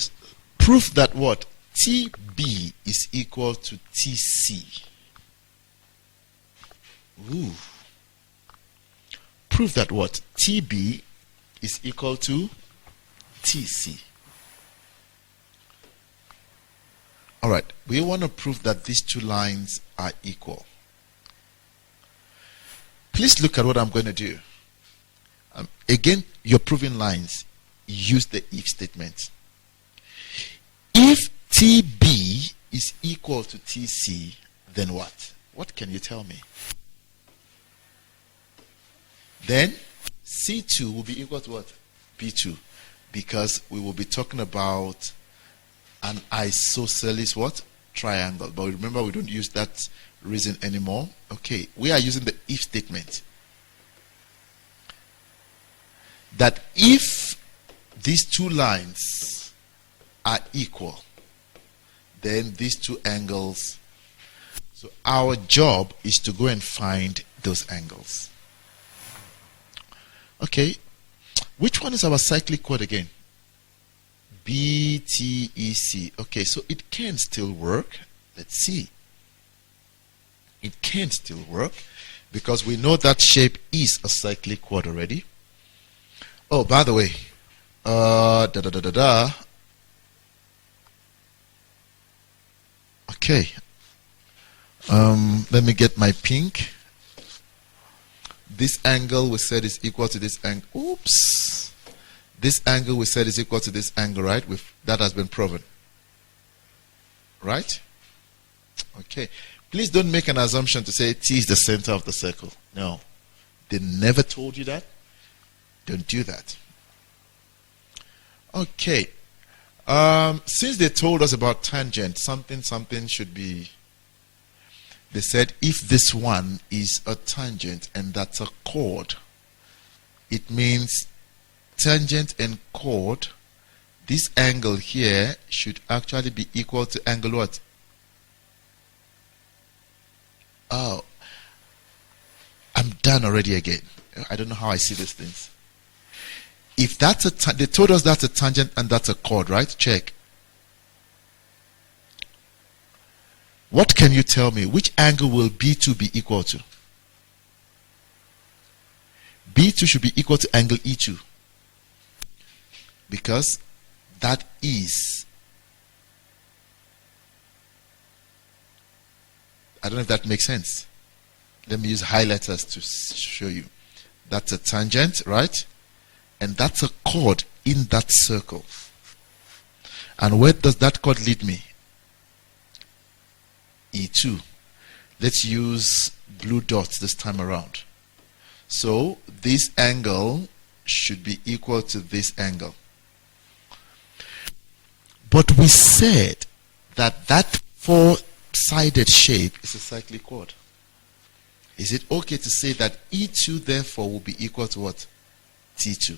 Proof that what? TB is equal to TC. Ooh. Prove that what? TB is equal to TC. All right, we want to prove that these two lines are equal. Please look at what I'm going to do. Again, you're proving lines. Use the if statement. If TB is equal to TC, then what? What can you tell me? Then C2 will be equal to what? B2. Because we will be talking about an isosceles what? Triangle. But remember, we don't use that reason anymore. Okay, we are using the if statement. That if these two lines are equal, then these two angles. So our job is to go and find those angles. Okay, which one is our cyclic chord again? BTEC. Okay, so it can still work. Let's see. It can still work because we know that shape is a cyclic chord already. Oh, by the way, Okay, let me get my pink. This angle we said is equal to this angle. Oops. This angle we said is equal to this angle, right? That has been proven. Right? Okay. Please don't make an assumption to say T is the center of the circle. No. They never told you that. Don't do that. Okay. Since they told us about tangent, something should be. They said if this one is a tangent and that's a chord, it means tangent and chord, this angle here should actually be equal to angle what? Oh, I'm done already again. I don't know how I see these things. If that's they told us that's a tangent and that's a chord, right? Check. What can you tell me? Which angle will B2 be equal to? B2 should be equal to angle E2. Because that is. I don't know if that makes sense. Let me use highlighters to show you. That's a tangent, right? And that's a chord in that circle. And where does that chord lead me? E2. Let's use blue dots this time around. So this angle should be equal to this angle. But we said that that four-sided shape is a cyclic chord. Is it okay to say that E2 therefore will be equal to what? T2.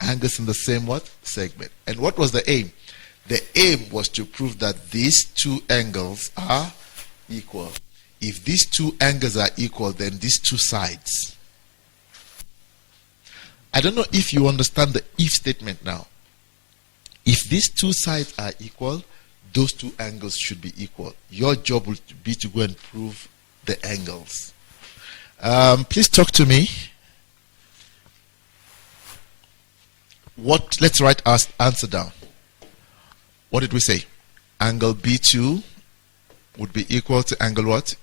Angles in the same what? Segment. And what was the aim? The aim was to prove that these two angles are equal. If these two angles are equal, then these two sides. I don't know if you understand the if statement now. If these two sides are equal, those two angles should be equal. Your job will be to go and prove the angles. Please talk to me. Let's write our answer down. What did we say? Angle B2 would be equal to angle what?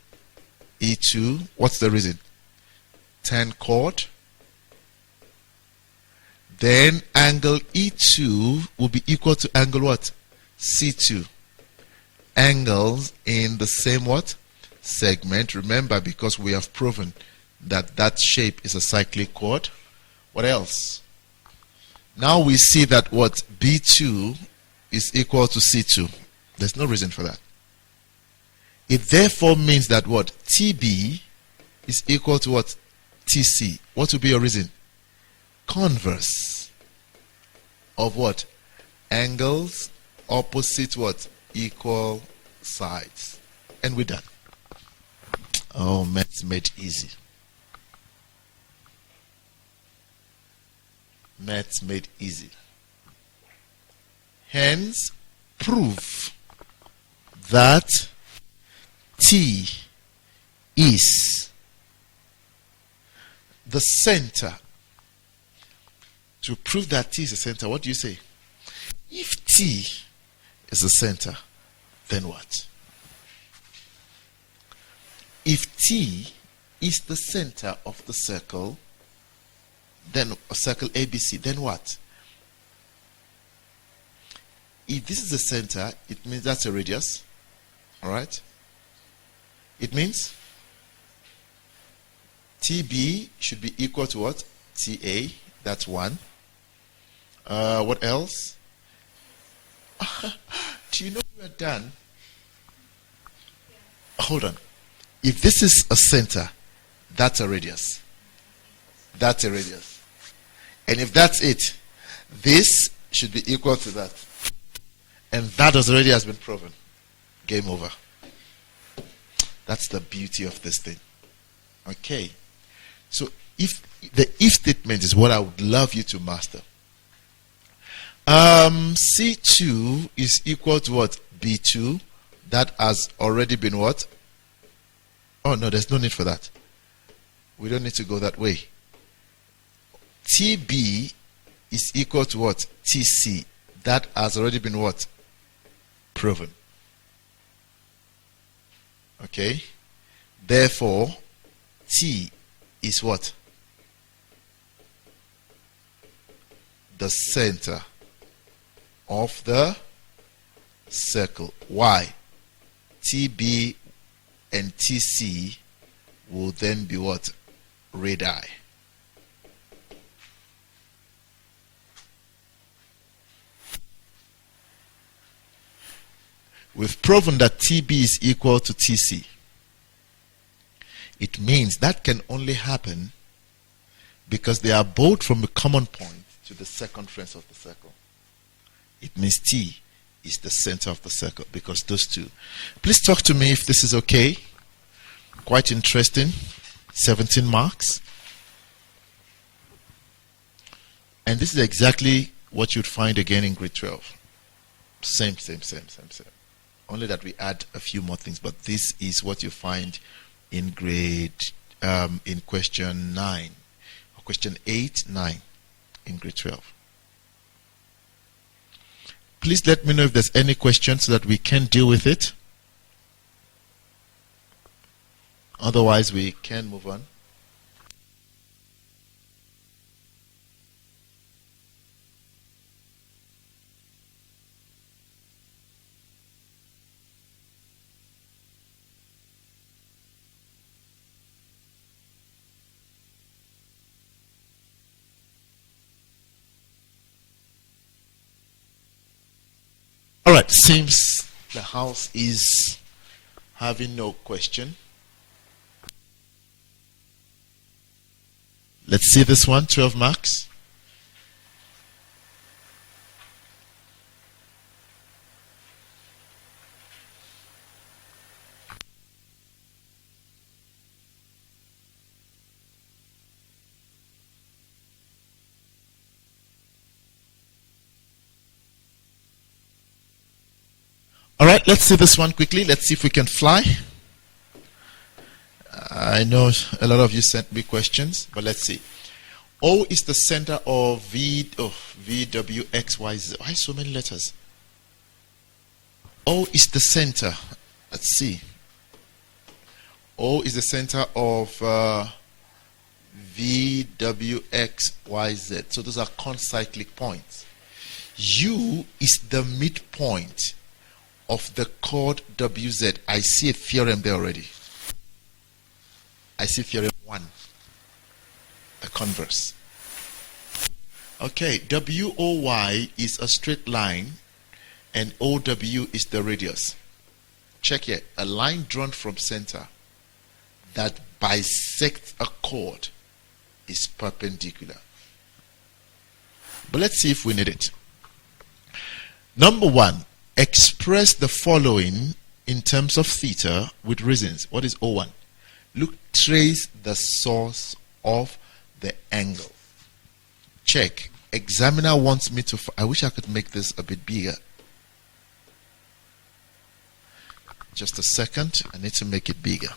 E2. What's the reason? Tan chord. Then angle E2 will be equal to angle what? C2. Angles in the same what? Segment. Remember, because we have proven that that shape is a cyclic chord. What else? Now we see that what? B2 is equal to C2. There's no reason for that. It therefore means that what? TB is equal to what? TC. What will be your reason? Converse of what? Angles opposite what? Equal sides. And we're done. Oh, maths made easy. Maths made easy. Hence, prove that T is the center. To prove that T is the center, what do you say? If T is the center, then what? If T is the center of the circle, then a circle ABC, then what? If this is the center, it means that's a radius. Alright? It means TB should be equal to what? TA. That's 1. What else? Do you know we are done? Hold on. If this is a center, that's a radius. That's a radius. And if that's it, this should be equal to that. And that already has been proven. Game over. That's the beauty of this thing. Okay. So if the if statement is what I would love you to master. C2 is equal to what? B2. That has already been what? Oh no, there's no need for that. We don't need to go that way. TB is equal to what? TC. That has already been what? Proven. Okay. Therefore, T is what? The center of the circle. Why? TB and TC will then be what? Radii. We've proven that TB is equal to TC. It means that can only happen because they are both from a common point to the circumference of the circle. It means T is the center of the circle because those two. Please talk to me if this is okay. Quite interesting. 17 marks. And this is exactly what you'd find again in grade 12. Same. Only that we add a few more things, but this is what you find in in question 9, or question 8, 9 in grade 12. Please let me know if there's any question so that we can deal with it. Otherwise, we can move on. All right, seems the house is having no question. Let's see this one, 12 marks. All right, let's see this one quickly. Let's see if we can fly. I know a lot of you sent me questions, but let's see. O is the center of V, W, X, Y, Z. Why so many letters? O is the center. Let's see. O is the center of V, W, X, Y, Z. So those are concyclic points. U is the midpoint of the chord WZ. I see a theorem there already. I see theorem 1, the converse. Okay, WOY is a straight line and OW is the radius. Check here, a line drawn from center that bisects a chord is perpendicular. But let's see if we need it. Number 1, express the following in terms of theta with reasons. What is O1? Look, trace the source of the angle. Check. Examiner wants me to... I wish I could make this a bit bigger. Just a second. I need to make it bigger.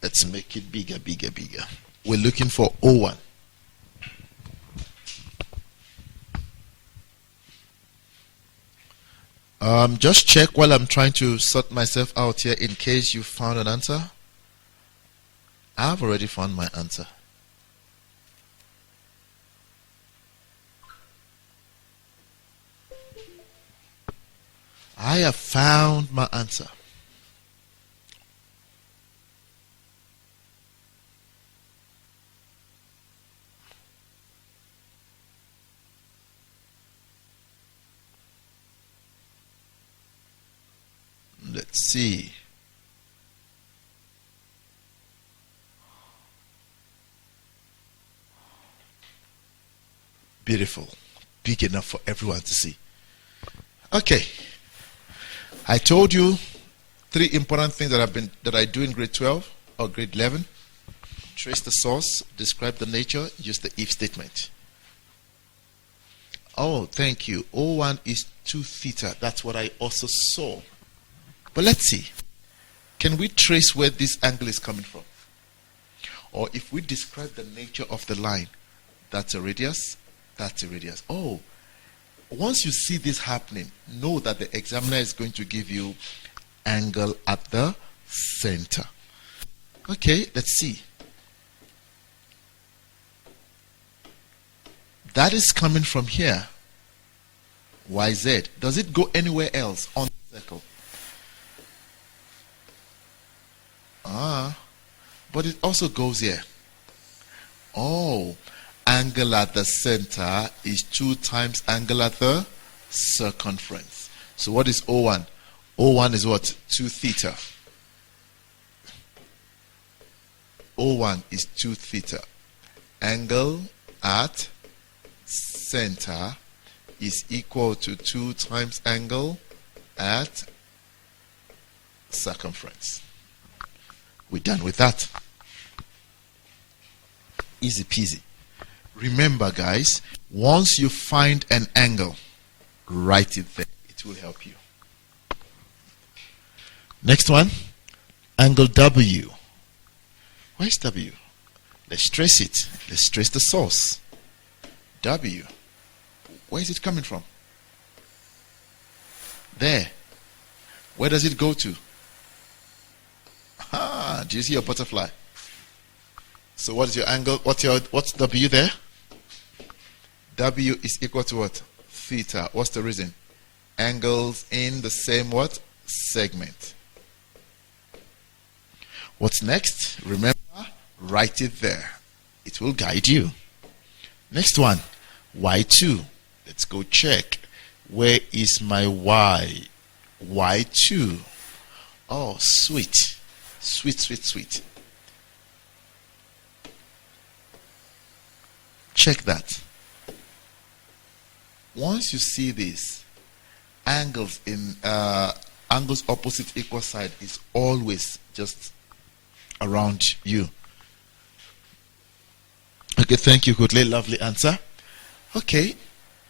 Let's make it bigger. We're looking for O1. Just check while I'm trying to sort myself out here in case you found an answer. I've already found my answer. I have found my answer. Let's see. Beautiful. Big enough for everyone to see. Okay. I told you 3 important things that I do in grade 12 or grade 11. Trace the source, describe the nature, use the if statement. Oh, thank you. O1 is 2 theta. That's what I also saw. But let's see. Can we trace where this angle is coming from? Or if we describe the nature of the line, that's a radius, that's a radius. Oh, once you see this happening, know that the examiner is going to give you angle at the center. Okay, let's see. That is coming from here. YZ. Does it go anywhere else on the circle? But it also goes here. Oh, angle at the center is 2 times angle at the circumference. So what is O1? O1 is what? 2 theta. O1 is 2 theta. Angle at center is equal to 2 times angle at circumference. We're done with that. Easy peasy. Remember, guys, once you find an angle, write it there. It will help you. Next one, angle W. Where's W? Let's trace it. Let's trace the source. W. Where is it coming from? There. Where does it go to? Do you see your butterfly? So what is your angle? What's W there? W is equal to what? Theta. What's the reason? Angles in the same what? Segment. What's next? Remember, write it there. It will guide you. Next one, Y2. Let's go check. Where is my Y? Y2. Oh, sweet. Sweet, sweet, sweet. Check that. Once you see this, angles in angles opposite equal side is always just around you. Okay, thank you, Goodley. Lovely answer. Okay,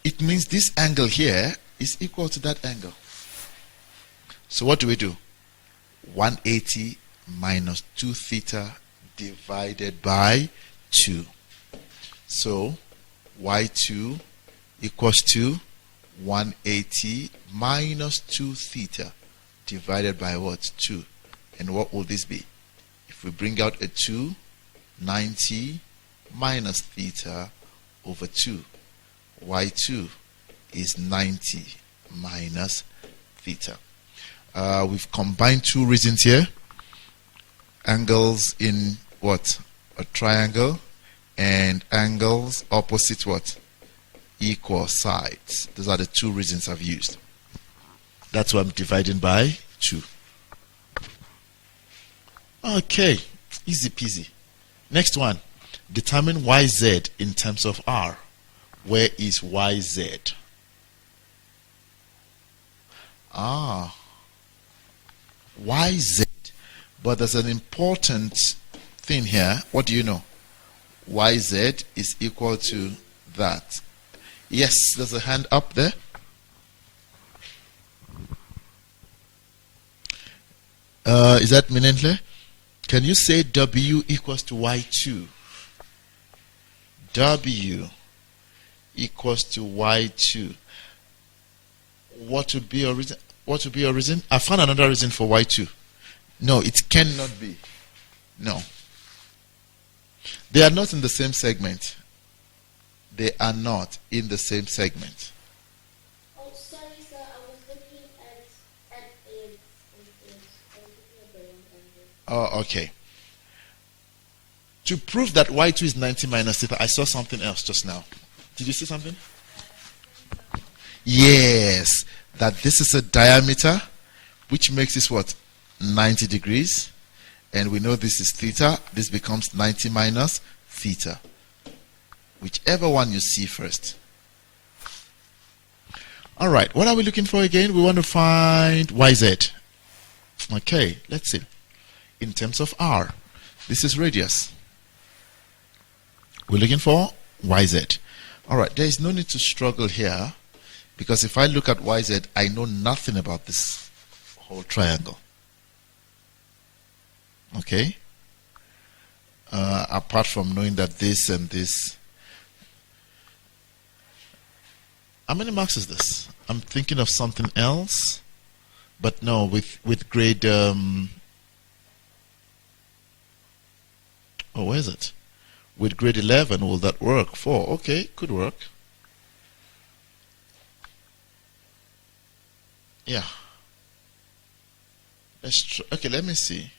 it means this angle here is equal to that angle. So what do we do? 180 minus 2 theta divided by 2. So Y2 equals to 180 minus 2 theta divided by what? 2. And what will this be? If we bring out a 2, 90 minus theta over 2. Y2 is 90 minus theta. We've combined 2 reasons here. Angles in what? A triangle, and angles opposite what? Equal sides. Those are the 2 reasons I've used. That's why I'm dividing by 2. Okay, easy peasy. Next one, determine YZ in terms of R. Where is YZ? YZ. But there's an important thing here. What do you know? YZ is equal to that. Yes, there's a hand up there. Is that Minentle? Can you say W equals to Y2? W equals to Y2. What would be a reason? What would be a reason? I found another reason for Y2. No, it cannot be. No. They are not in the same segment. They are not in the same segment. Oh, sorry, sir. I was looking at it. Oh, okay. To prove that Y2 is 90 minus theta, I saw something else just now. Did you see something? Yes. That this is a diameter, which makes this what? 90 degrees. And we know this is theta. This becomes 90 minus theta. Whichever one you see first. All right. What are we looking for again? We want to find YZ. Okay. Let's see. In terms of R. This is radius. We're looking for YZ. All right. There is no need to struggle here. Because if I look at YZ, I know nothing about this whole triangle. Okay? Apart from knowing that this and this. How many marks is this? I'm thinking of something else. But no, with grade... oh, where is it? With grade 11, will that work? 4. Okay, could work. Yeah. Let's try. Okay, let me see.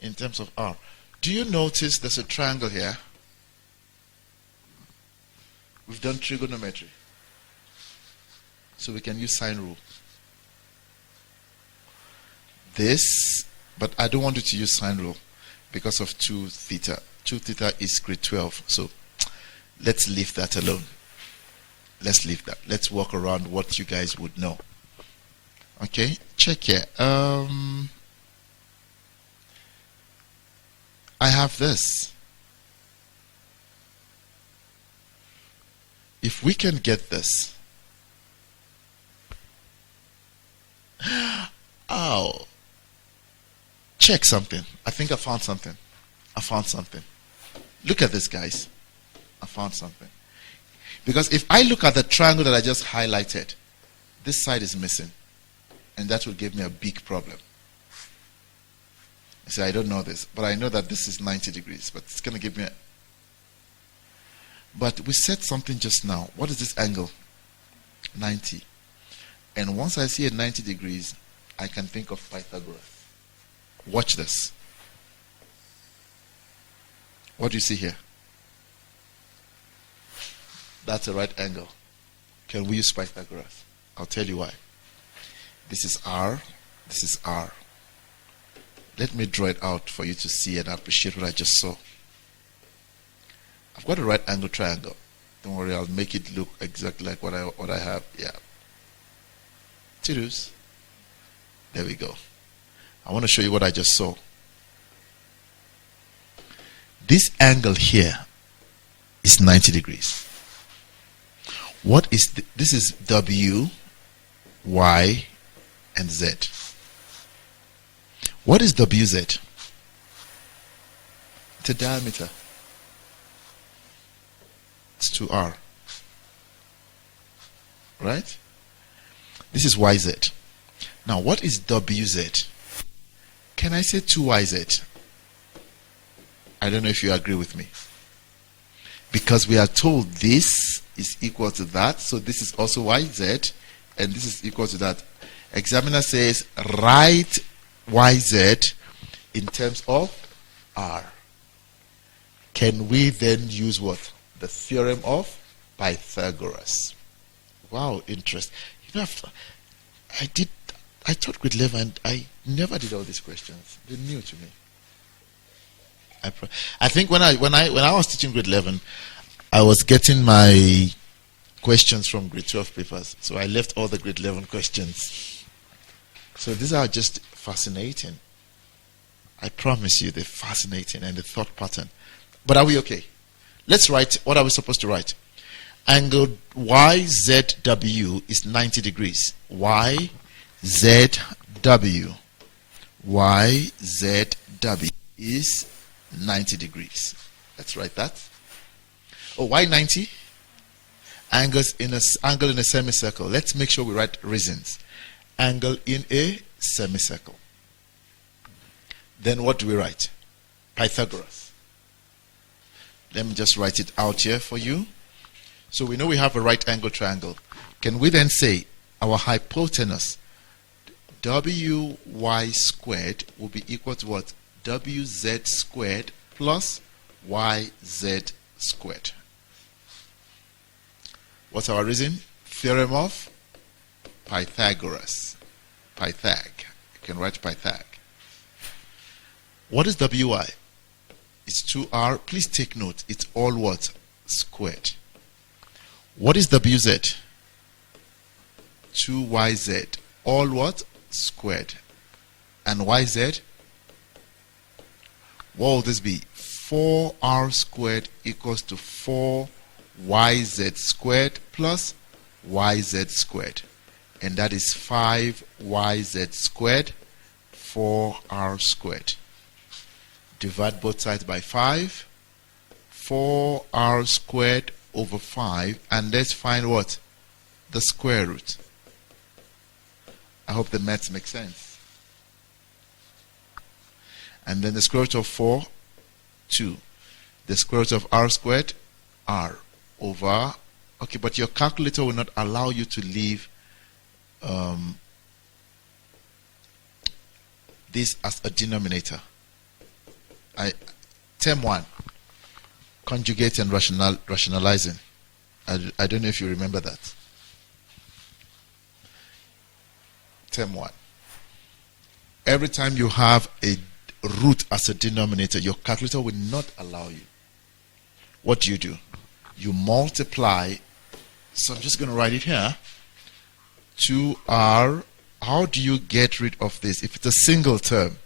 In terms of R. Do you notice there's a triangle here? We've done trigonometry. So we can use sine rule. This, but I don't want you to use sine rule because of 2 theta. 2 theta is grade 12. So let's leave that alone. Let's leave that. Let's walk around what you guys would know. Okay, check here. I have this. If we can get this. Oh. Check something. I think I found something. I found something. Look at this, guys. I found something. Because if I look at the triangle that I just highlighted, this side is missing. And that will give me a big problem. I say, I don't know this, but I know that this is 90 degrees, but it's going to give me a... But we said something just now. What is this angle? 90. And once I see a 90 degrees, I can think of Pythagoras. Watch this. What do you see here? That's a right angle. Can we use Pythagoras? I'll tell you why. This is R. This is R. Let me draw it out for you to see and appreciate what I just saw. I've got a right angle triangle. Don't worry, I'll make it look exactly like what I have. Yeah. Tirus. There we go. I want to show you what I just saw. This angle here is 90 degrees. What is this is W, Y, and Z. What is WZ? It's a diameter. It's 2R. Right? This is YZ. Now, what is WZ? Can I say 2YZ? I don't know if you agree with me. Because we are told this is equal to that, so this is also YZ, and this is equal to that. Examiner says, write YZ in terms of R. Can we then use what? The theorem of Pythagoras. Wow, interest. You know, I taught grade 11 and I never did all these questions. They're new to me. I think when I was teaching grade 11, I was getting my questions from grade 12 papers. So I left all the grade 11 questions. So these are just fascinating. I promise you, they're fascinating and the thought pattern. But are we okay? Let's write, what are we supposed to write? Angle YZW is 90 degrees. YZW. YZW is 90 degrees. Let's write that. Oh, why 90? Angle in a semicircle. Let's make sure we write reasons. Angle in a semicircle. Then what do we write? Pythagoras. Let me just write it out here for you. So we know we have a right angle triangle. Can we then say our hypotenuse WY squared will be equal to what? WZ squared plus YZ squared. What's our reason? Theorem of Pythagoras. Pythag. You can write Pythag. What is WY? It's 2R. Please take note. It's all what? Squared. What is WZ? 2YZ. All what? Squared. And YZ? What will this be? 4R squared equals to 4YZ squared plus YZ squared. And that is 5YZ squared, 4R squared. Divide both sides by 5. 4R squared over 5. And let's find what? The square root. I hope the maths make sense. And then the square root of 4, 2. The square root of r squared, r over, okay, but your calculator will not allow you to leave this as a denominator. Term 1, conjugate and rationalizing. I don't know if you remember that. Term 1. Every time you have a root as a denominator, your calculator will not allow you. What do? You multiply. So I'm just going to write it here. 2r. How do you get rid of this? If it's a single term,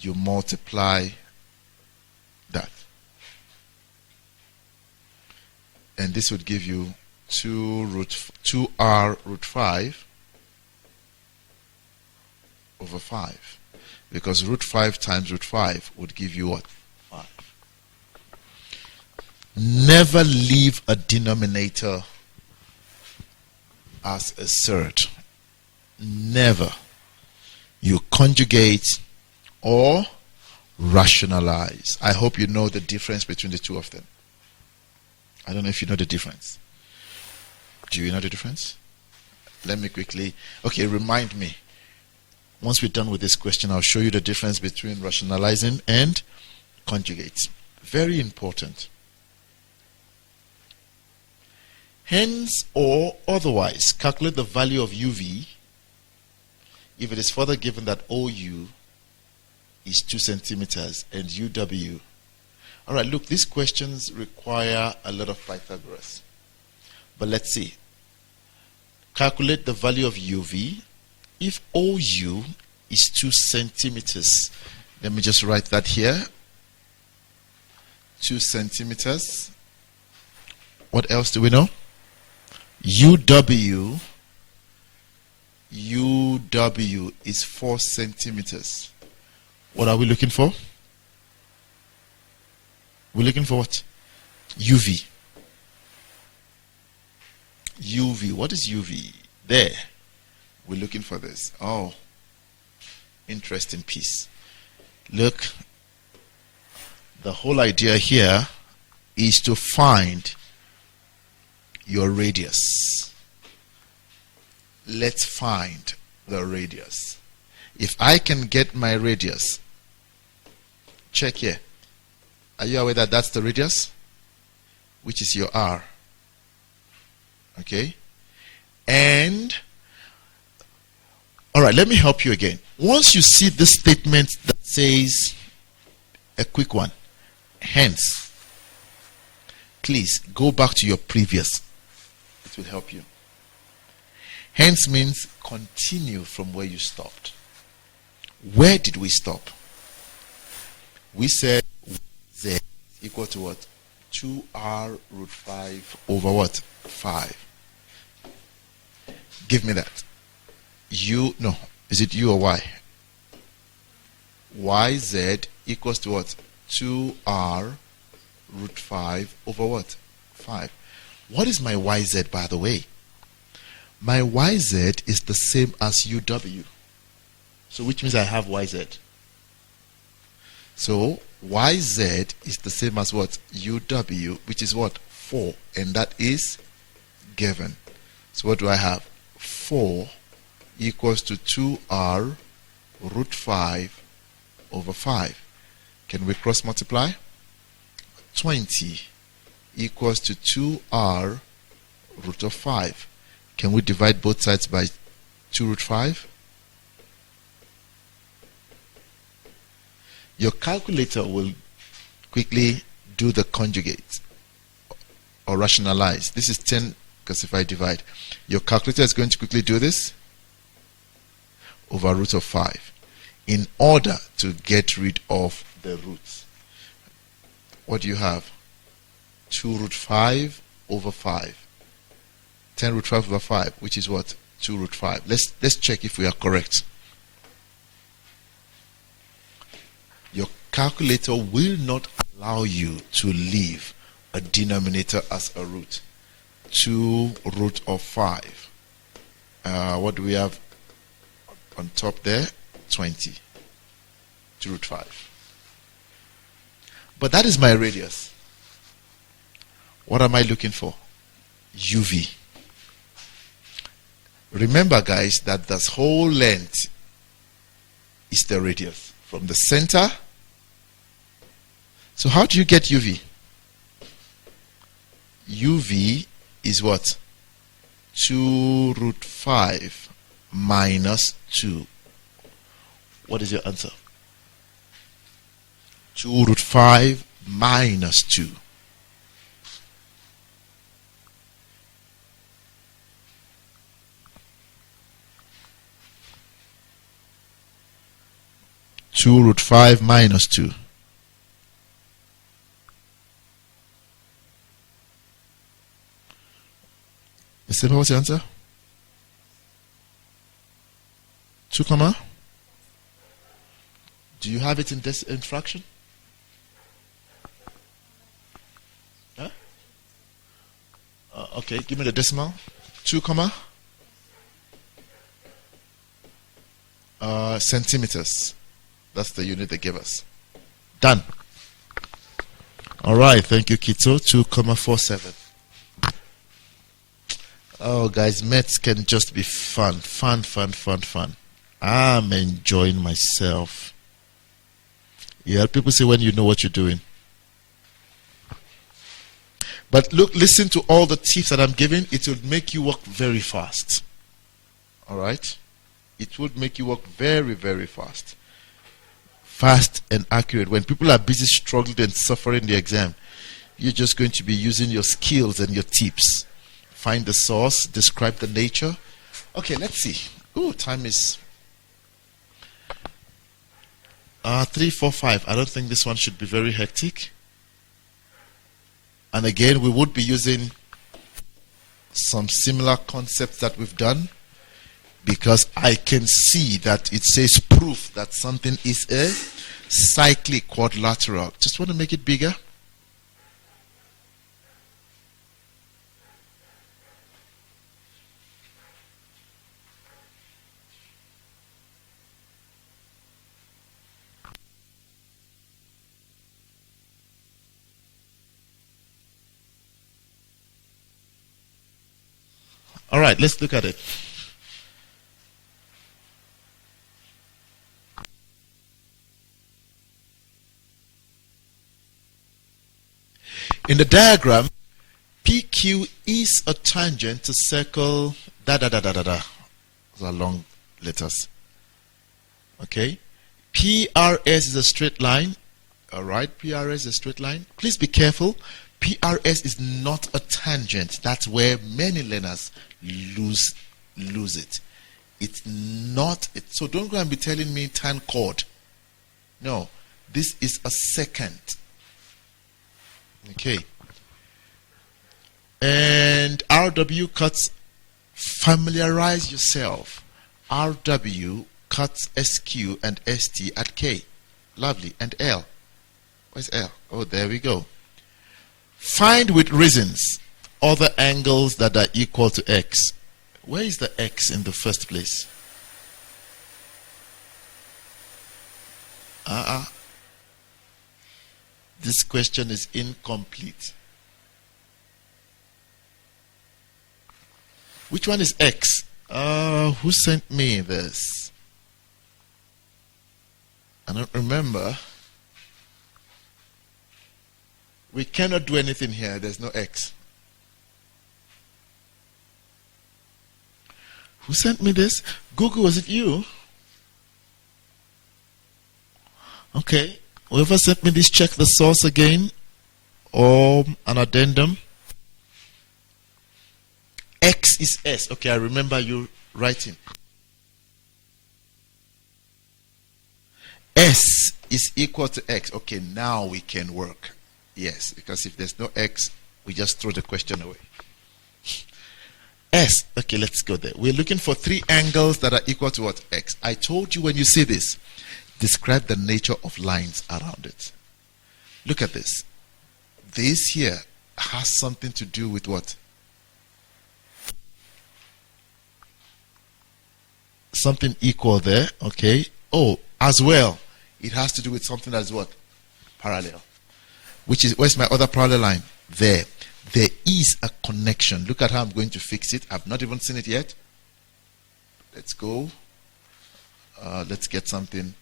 you multiply that. And this would give you 2r root 5 over 5. Because root 5 times root 5 would give you what? 5. Never leave a denominator as a surd. Never. You conjugate or rationalize. I hope you know the difference between the two of them. I don't know if you know the difference. Do you know the difference? Let me quickly. Okay, remind me. Once we're done with this question, I'll show you the difference between rationalizing and conjugate. Very important. Hence or otherwise, calculate the value of uv if it is further given that OU is 2 centimeters and UW. All right, look, these questions require a lot of Pythagoras. But let's see. Calculate the value of UV if OU is 2 centimeters. Let me just write that here. 2 centimeters. What else do we know? UW is 4 centimeters. What are we looking for? We're looking for what? UV. UV. What is UV? There. We're looking for this. Oh, interesting piece. Look, the whole idea here is to find your radius. Let's find the radius. If I can get my radius, check here. Are you aware that that's the radius? Which is your r. Okay? And, all right, let me help you again. Once you see this statement that says, a quick one, hence, please go back to your previous. It will help you. Hence means continue from where you stopped. Where did we stop? We said z equal to what? 2r root 5 over what? 5. Give me that. No, is it u or y? Yz equals to what? 2r root 5 over what? 5. What is my yz, by the way? My yz is the same as uw. So which means I have yz. So yz is the same as what? uw, which is what? 4. And that is given. So what do I have? 4 equals to 2r root 5 over 5. Can we cross multiply? 20 equals to 2r root of 5. Can we divide both sides by 2 root 5? Your calculator will quickly do the conjugate or rationalize. This is 10 because if I divide, your calculator is going to quickly do this over root of 5 in order to get rid of the roots. What do you have? 2 root 5 over 5. 10 root 5 over 5, which is what? 2 root 5. Let's check if we are correct. Your calculator will not allow you to leave a denominator as a root. 2 root of 5. What do we have on top there? 20. 2 root 5. But that is my radius. What am I looking for? UV. Remember, guys, that this whole length is the radius from the center. So how do you get UV? UV is what? 2 root 5 minus 2. What is your answer? 2 root 5 minus 2. Two root 5 minus 2. Mr. What's your answer? 2 comma? Do you have it in fraction? Huh? Okay, give me the decimal. 2 comma? Centimeters. That's the unit they give us. Done. All right, thank you, Kito. 2,47. Oh, guys, maths can just be fun. Fun. I'm enjoying myself. Yeah, people say when you know what you're doing. But look, listen to all the tips that I'm giving. It will make you work very fast. All right? It would make you work very, very fast. Fast and accurate. When people are busy struggling and suffering the exam, you're just going to be using your skills and your tips. Find the source, describe the nature. Okay, let's see. Oh, time is 3, 4, 5. I don't think this one should be very hectic. And again, we would be using some similar concepts that we've done, because I can see that it says proof that something is a cyclic quadrilateral. Just want to make it bigger. All right, let's look at it. In the diagram, PQ is a tangent to circle Those are long letters. Okay. PRS is a straight line. All right. PRS is a straight line. Please be careful. PRS is not a tangent. That's where many learners lose it. It's not. So don't go and be telling me tan chord. No. This is a secant. Okay. And RW cuts, familiarize yourself. RW cuts SQ and ST at K. Lovely. And L. Where's L? Oh, there we go. Find with reasons other angles that are equal to X. Where is the X in the first place? This question is incomplete. Which one is X? Who sent me this? I don't remember. We cannot do anything here. There's no X. Who sent me this? Google, was it you? Okay. Whoever sent me this, check the source again, or an addendum. X is S. Okay, I remember you writing. S is equal to X. Okay, now we can work. Yes, because if there's no X, we just throw the question away. S. Okay, let's go there. We're looking for three angles that are equal to what? X. I told you when you see this, describe the nature of lines around it. Look at this. This here has something to do with what? Something equal there, okay. Oh, as well, it has to do with something that is what? Parallel. Which is, where's my other parallel line? There. there is a connection. Look at how I'm going to fix it. I've not even seen it yet. Let's go. Let's get something.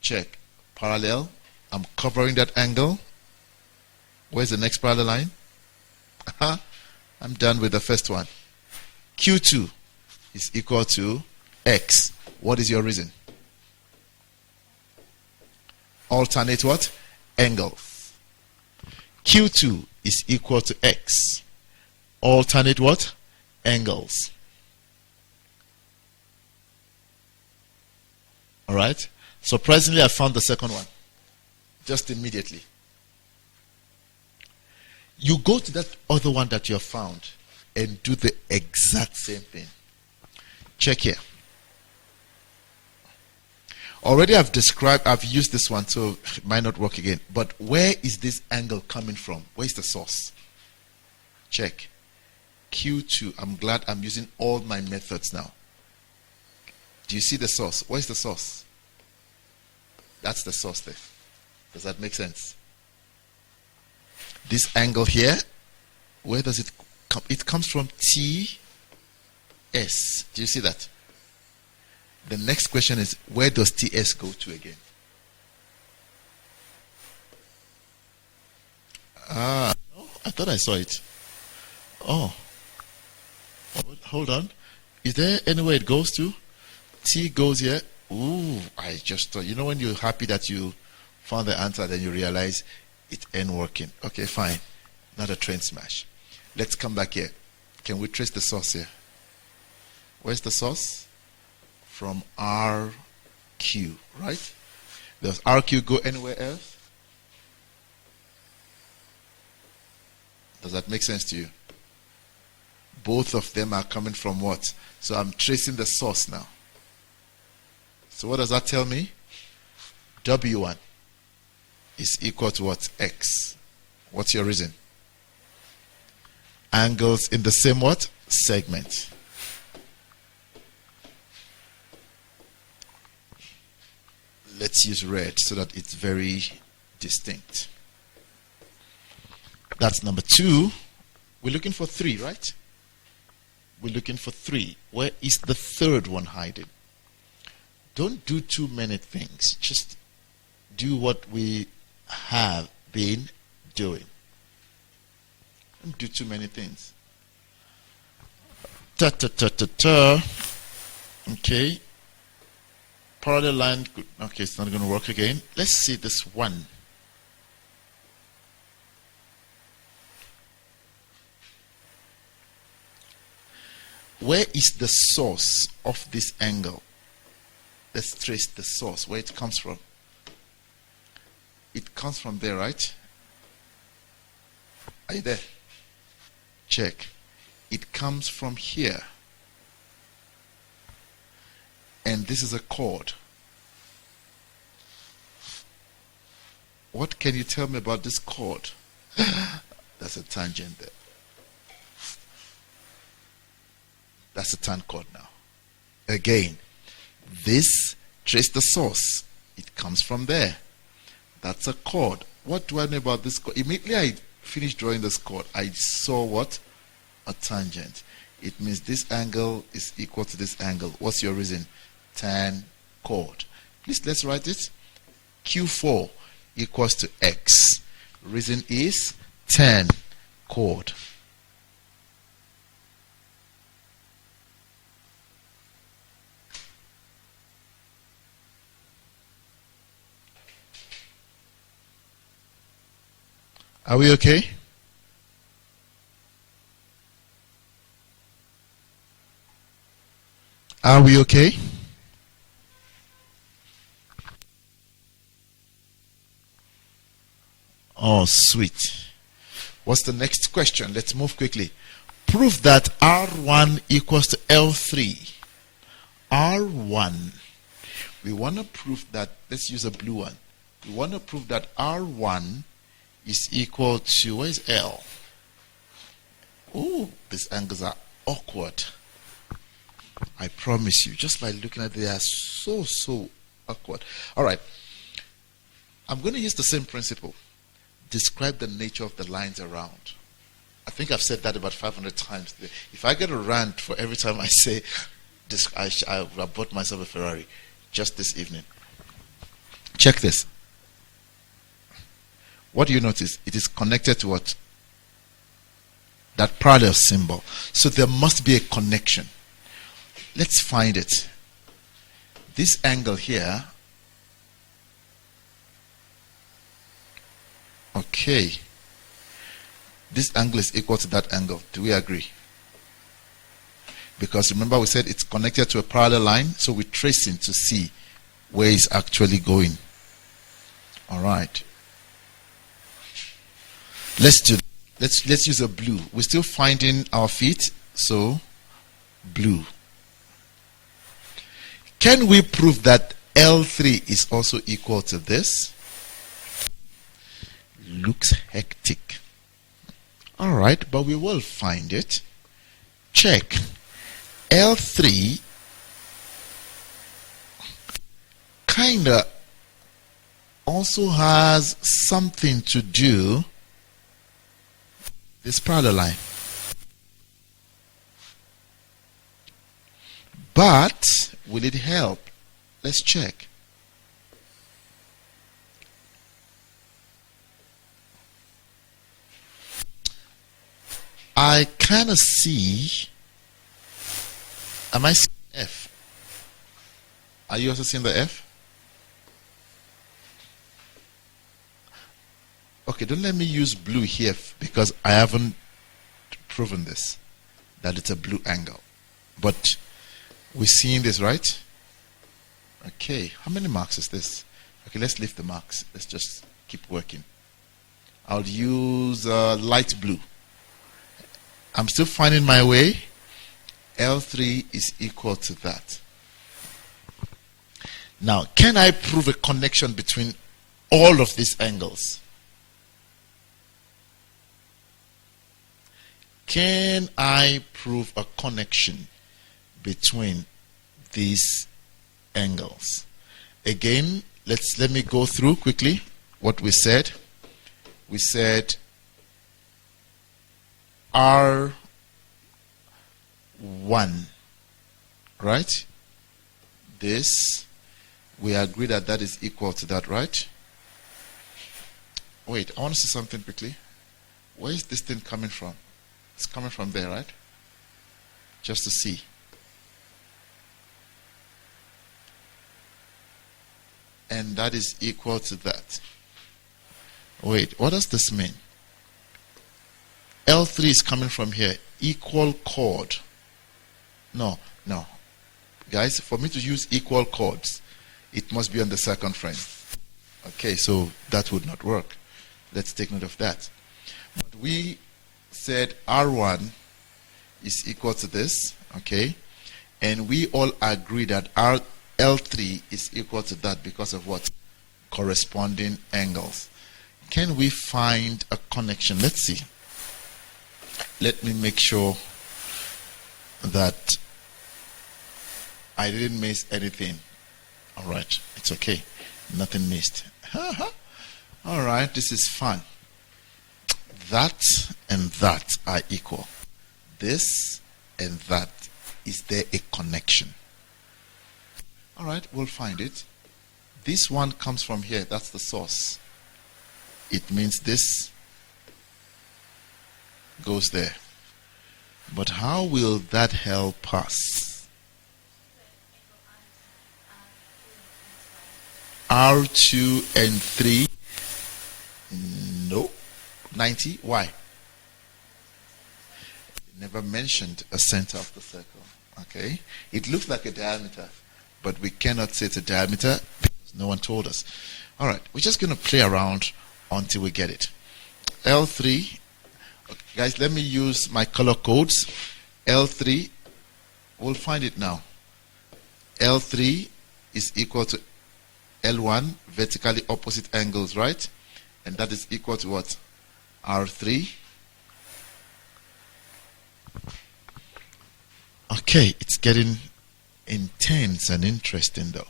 Check. Parallel. I'm covering that angle. Where's the next parallel line? I'm done with the first one. Q2 is equal to X. What is your reason? Alternate what? Angles. Q2 is equal to X. Alternate what? Angles. Alright? Surprisingly, I found the second one. Just immediately. You go to that other one that you have found and do the exact same thing. Check here. Already I've used this one, so it might not work again. But where is this angle coming from? Where is the source? Check. Q2. I'm glad I'm using all my methods now. Do you see the source? Where's the source? That's the source there. Does that make sense? This angle here, where does it come? It comes from TS. Do you see that? The next question is, where does TS go to again? No, I thought I saw it. Oh. Hold on. Is there anywhere it goes to? T goes here. Ooh, I just thought, when you're happy that you found the answer, then you realize it ain't working. Okay, fine. Not a train smash. Let's come back here. Can we trace the source here? Where's the source? From RQ, right? Does RQ go anywhere else? Does that make sense to you? Both of them are coming from what? So I'm tracing the source now. So what does that tell me? W1 is equal to what? X. What's your reason? Angles in the same what? Segment. Let's use red so that it's very distinct. That's number 2. We're looking for 3, right? We're looking for 3. Where is the third one hiding? Don't do too many things. Just do what we have been doing. Don't do too many things. Okay. Parallel line. Okay, it's not going to work again. Let's see this one. Where is the source of this angle? Let's trace the source, where it comes from. It comes from there, right? Are you there? Check. It comes from here. And this is a chord. What can you tell me about this chord? That's a tangent there. That's a tan chord now. Again, this, trace the source. It comes from there. That's a chord. What do I know about this chord? Immediately I finished drawing this chord, I saw what? A tangent. It means this angle is equal to this angle. What's your reason? Tan chord. Please, let's write it. Q4 equals to X. Reason is tan chord. Are we okay? Are we okay? Oh, sweet. What's the next question? Let's move quickly. Prove that R1 equals to L3. R1. We want to prove that, let's use a blue one. We want to prove that R1 is equal to, where is L? Oh, these angles are awkward. I promise you, just by looking at it, they are so awkward. All right. I'm going to use the same principle. Describe the nature of the lines around. I think I've said that about 500 times today. If I get a rant for every time I say this, I bought myself a Ferrari just this evening. Check this. What do you notice? It is connected to what? That parallel symbol. So there must be a connection. Let's find it. This angle here. Okay. This angle is equal to that angle. Do we agree? Because remember we said it's connected to a parallel line, so we're tracing to see where it's actually going. All right. Let's use a blue. We're still finding our feet, so blue. Can we prove that L3 is also equal to this? Looks hectic. All right, but we will find it. Check. L3 kinda also has something to do this parallel line. But will it help? Let's check. I kind of see. Am I seeing F? Are you also seeing the F? Okay, don't let me use blue here because I haven't proven this, that it's a blue angle. But we're seeing this, right? Okay, how many marks is this? Okay, let's leave the marks. Let's just keep working. I'll use light blue. I'm still finding my way. L3 is equal to that. Now, can I prove a connection between all of these angles? Can I prove a connection between these angles? Again, let me go through quickly what we said. We said R1, right? This, we agree that that is equal to that, right? Wait, I want to see something quickly. Where is this thing coming from? It's coming from there, right? Just to see. And that is equal to that. Wait, what does this mean? L3 is coming from here. Equal chord. No. Guys, for me to use equal chords, it must be on the second frame. Okay, so that would not work. Let's take note of that. But we said R1 is equal to this, okay? And we all agree that L3 is equal to that because of what? Corresponding angles. Can we find a connection? Let's see. Let me make sure that I didn't miss anything. All right, it's okay. Nothing missed. All right, this is fun. That and that are equal. This and that, is there a connection? All right, we'll find it. This one comes from here. That's the source. It means this goes there. But how will that help us? R2 and 3. No. 90. Why? Never mentioned a center of the circle. Okay. It looks like a diameter, but we cannot say it's a diameter because no one told us. All right. We're just going to play around until we get it. L3. Okay, guys, let me use my color codes. L3. We'll find it now. L3 is equal to L1, vertically opposite angles, right? And that is equal to what? R3. Okay, it's getting intense and interesting though.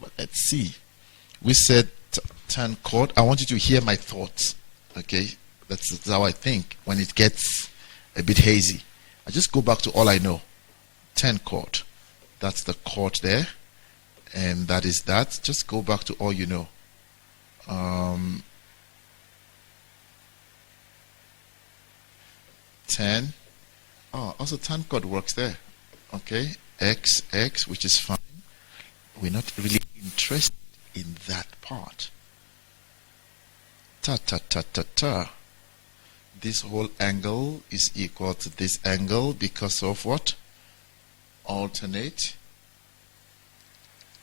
But let's see. We said turn chord. I want you to hear my thoughts. Okay? That's how I think when it gets a bit hazy. I just go back to all I know. 10 chord. That's the chord there. And that is that. Just go back to all you know. 10. Oh, also 10 chord works there. Okay. X, X, which is fine. We're not really interested in that part. Ta ta ta ta ta. This whole angle is equal to this angle because of what? Alternate.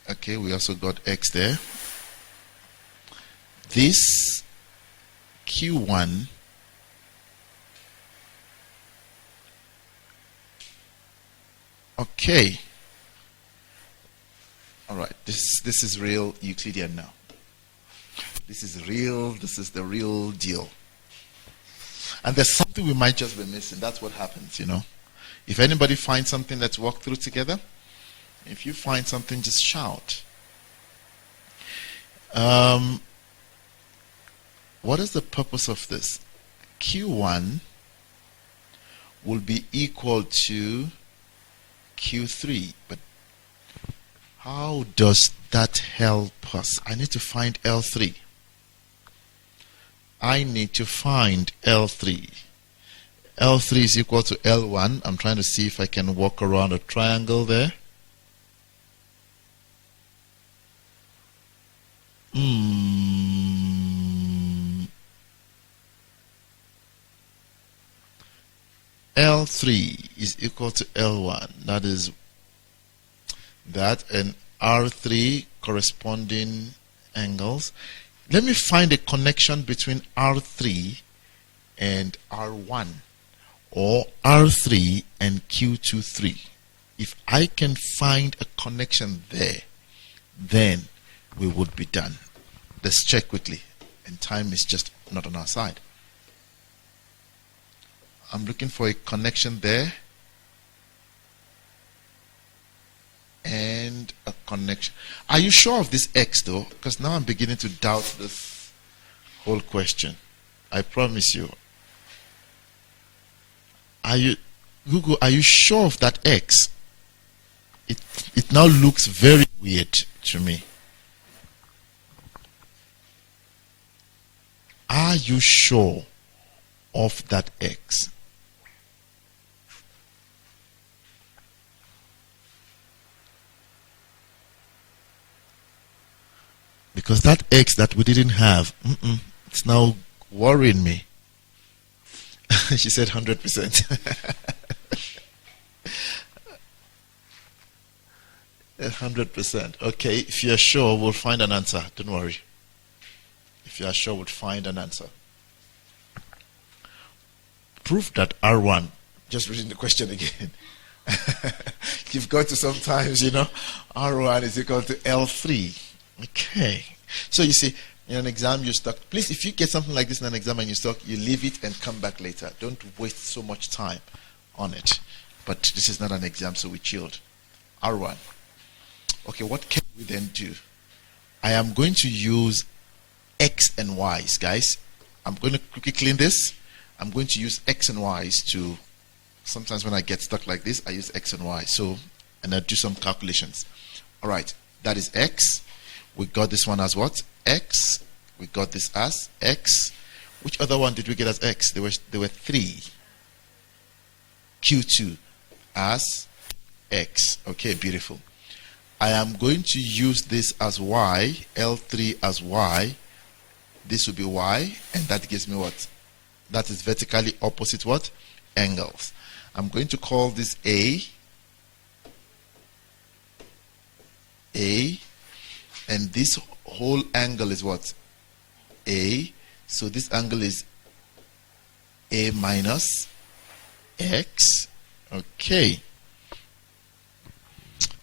Okay, we also got X there. This Q1 okay. All right, this is real Euclidean now. This is real, this is the real deal. And there's something we might just be missing. That's what happens, you know. If anybody finds something, let's walk through together. If you find something, just shout. What is the purpose of this? Q1 will be equal to Q3. But how does that help us? I need to find L3. I need to find L3. L3 is equal to L1. I'm trying to see if I can walk around a triangle there. L3 is equal to L1. That is that, and R3 corresponding angles. Let me find a connection between R3 and R1, or R3 and Q23. If I can find a connection there, then we would be done. Let's check quickly, and time is just not on our side. I'm looking for a connection there and a connection. Are you sure of this X though? Because now I'm beginning to doubt this whole question. I promise you. Google, are you sure of that X? It now looks very weird to me. Are you sure of that X? Because that X that we didn't have, it's now worrying me. She said 100%. 100%. Okay, if you're sure, we'll find an answer. Don't worry. If you are sure, we'll find an answer. Prove that R1. Just reading the question again. You've got to sometimes, you know, R1 is equal to L3. Okay. So you see, in an exam you're stuck. Please, if you get something like this in an exam and you're stuck, you leave it and come back later. Don't waste so much time on it. But this is not an exam, so we chilled. R1. Okay, what can we then do? I am going to use X and Y's, guys. I'm going to quickly clean this. I'm going to use X and Y's to, sometimes when I get stuck like this, I use X and Y. So, and I do some calculations. All right, that is X. We got this one as what? X. We got this as X. Which other one did we get as X? There were three. Q2 as X. Okay, beautiful. I am going to use this as Y, L3 as Y. This will be Y, and that gives me what? That is vertically opposite what? Angles. I'm going to call this A, and this whole angle is what? A. So this angle is A minus X. Okay.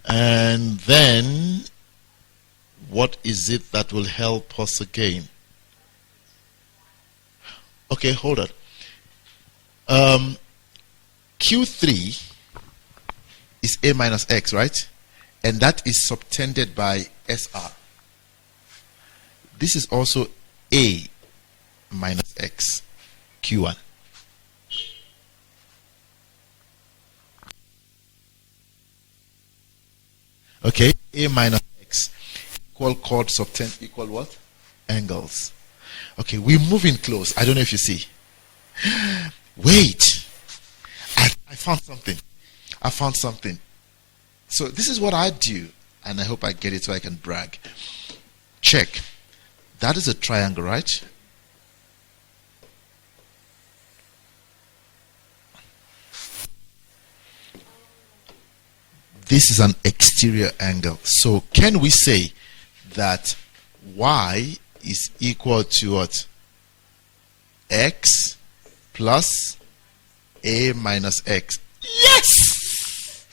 And then, what is it that will help us again? Okay, hold on. Q3 is A minus X, right? And that is subtended by SR. This is also A minus X. Q1. Okay, A minus X equal chord subtend equal what? Angles. Okay, we're moving close. I don't know if you see. Wait. I found something. I found something. So this is what I do, and I hope I get it so I can brag. Check. That is a triangle, right? This is an exterior angle. So can we say that y is equal to what? X plus A minus X. Yes!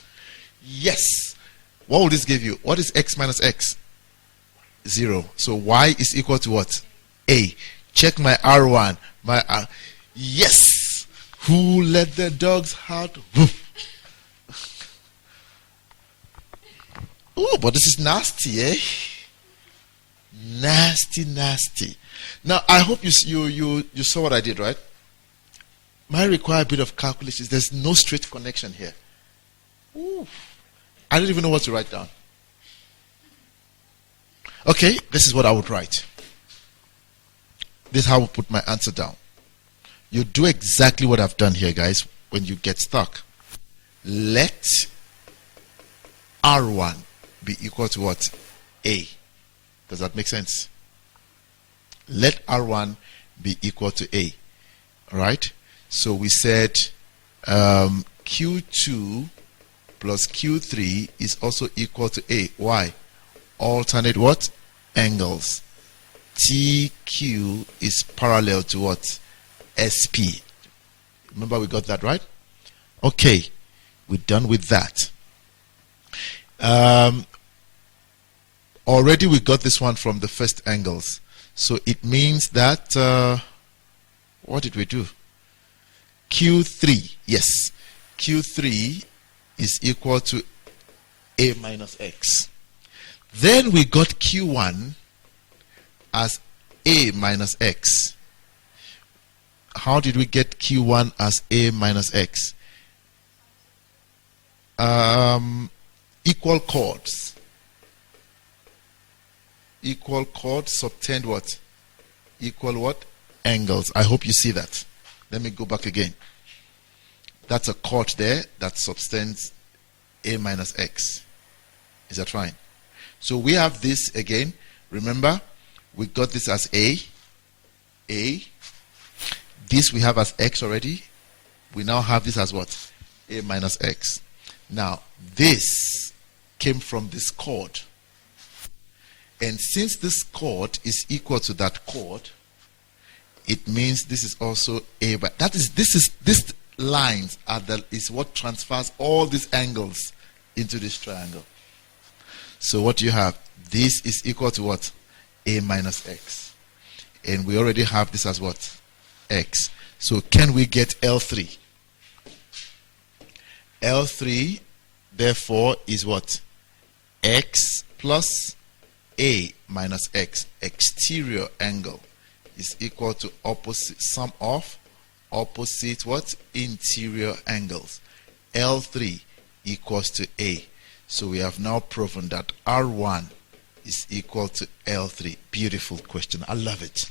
Yes! What will this give you? What is X minus X? 0. So y is equal to what? A. Check my R1. My R. Yes! Who let the dogs out? Oh, but this is nasty, eh? Nasty, nasty. Now, I hope you saw what I did, right? Might require a bit of calculations. There's no straight connection here. Ooh. I don't even know what to write down. Okay, this is what I would write. This is how I would put my answer down. You do exactly what I've done here, guys, when you get stuck. Let R1 be equal to what? A. Does that make sense? Let R1 be equal to A. Right? So we said Q2 plus Q3 is also equal to A. Why? Alternate what? Angles. TQ is parallel to what? SP. Remember we got that, right? Okay. We're done with that. Already we got this one from the first angles. So it means that, what did we do? Q3, yes. Q3 is equal to A minus X. Then we got Q1 as A minus X. How did we get Q1 as A minus X? Equal chords. Equal chords subtend what? Equal what? Angles. I hope you see that. Let me go back again. That's a chord there that subtends A minus X. Is that fine? So we have this again. Remember, we got this as A. This we have as X already. We now have this as what? A minus X. Now, this came from this chord. And since this chord is equal to that chord, it means this is also A. But that is this lines is what transfers all these angles into this triangle. So what you have, this is equal to what? A minus X. And we already have this as what? X. So can we get L3? L3 therefore is what? X plus A minus X. Exterior angle is equal to opposite sum of opposite what? Interior angles. L3 equals to A. So we have now proven that R1 is equal to L3. Beautiful question. I love it.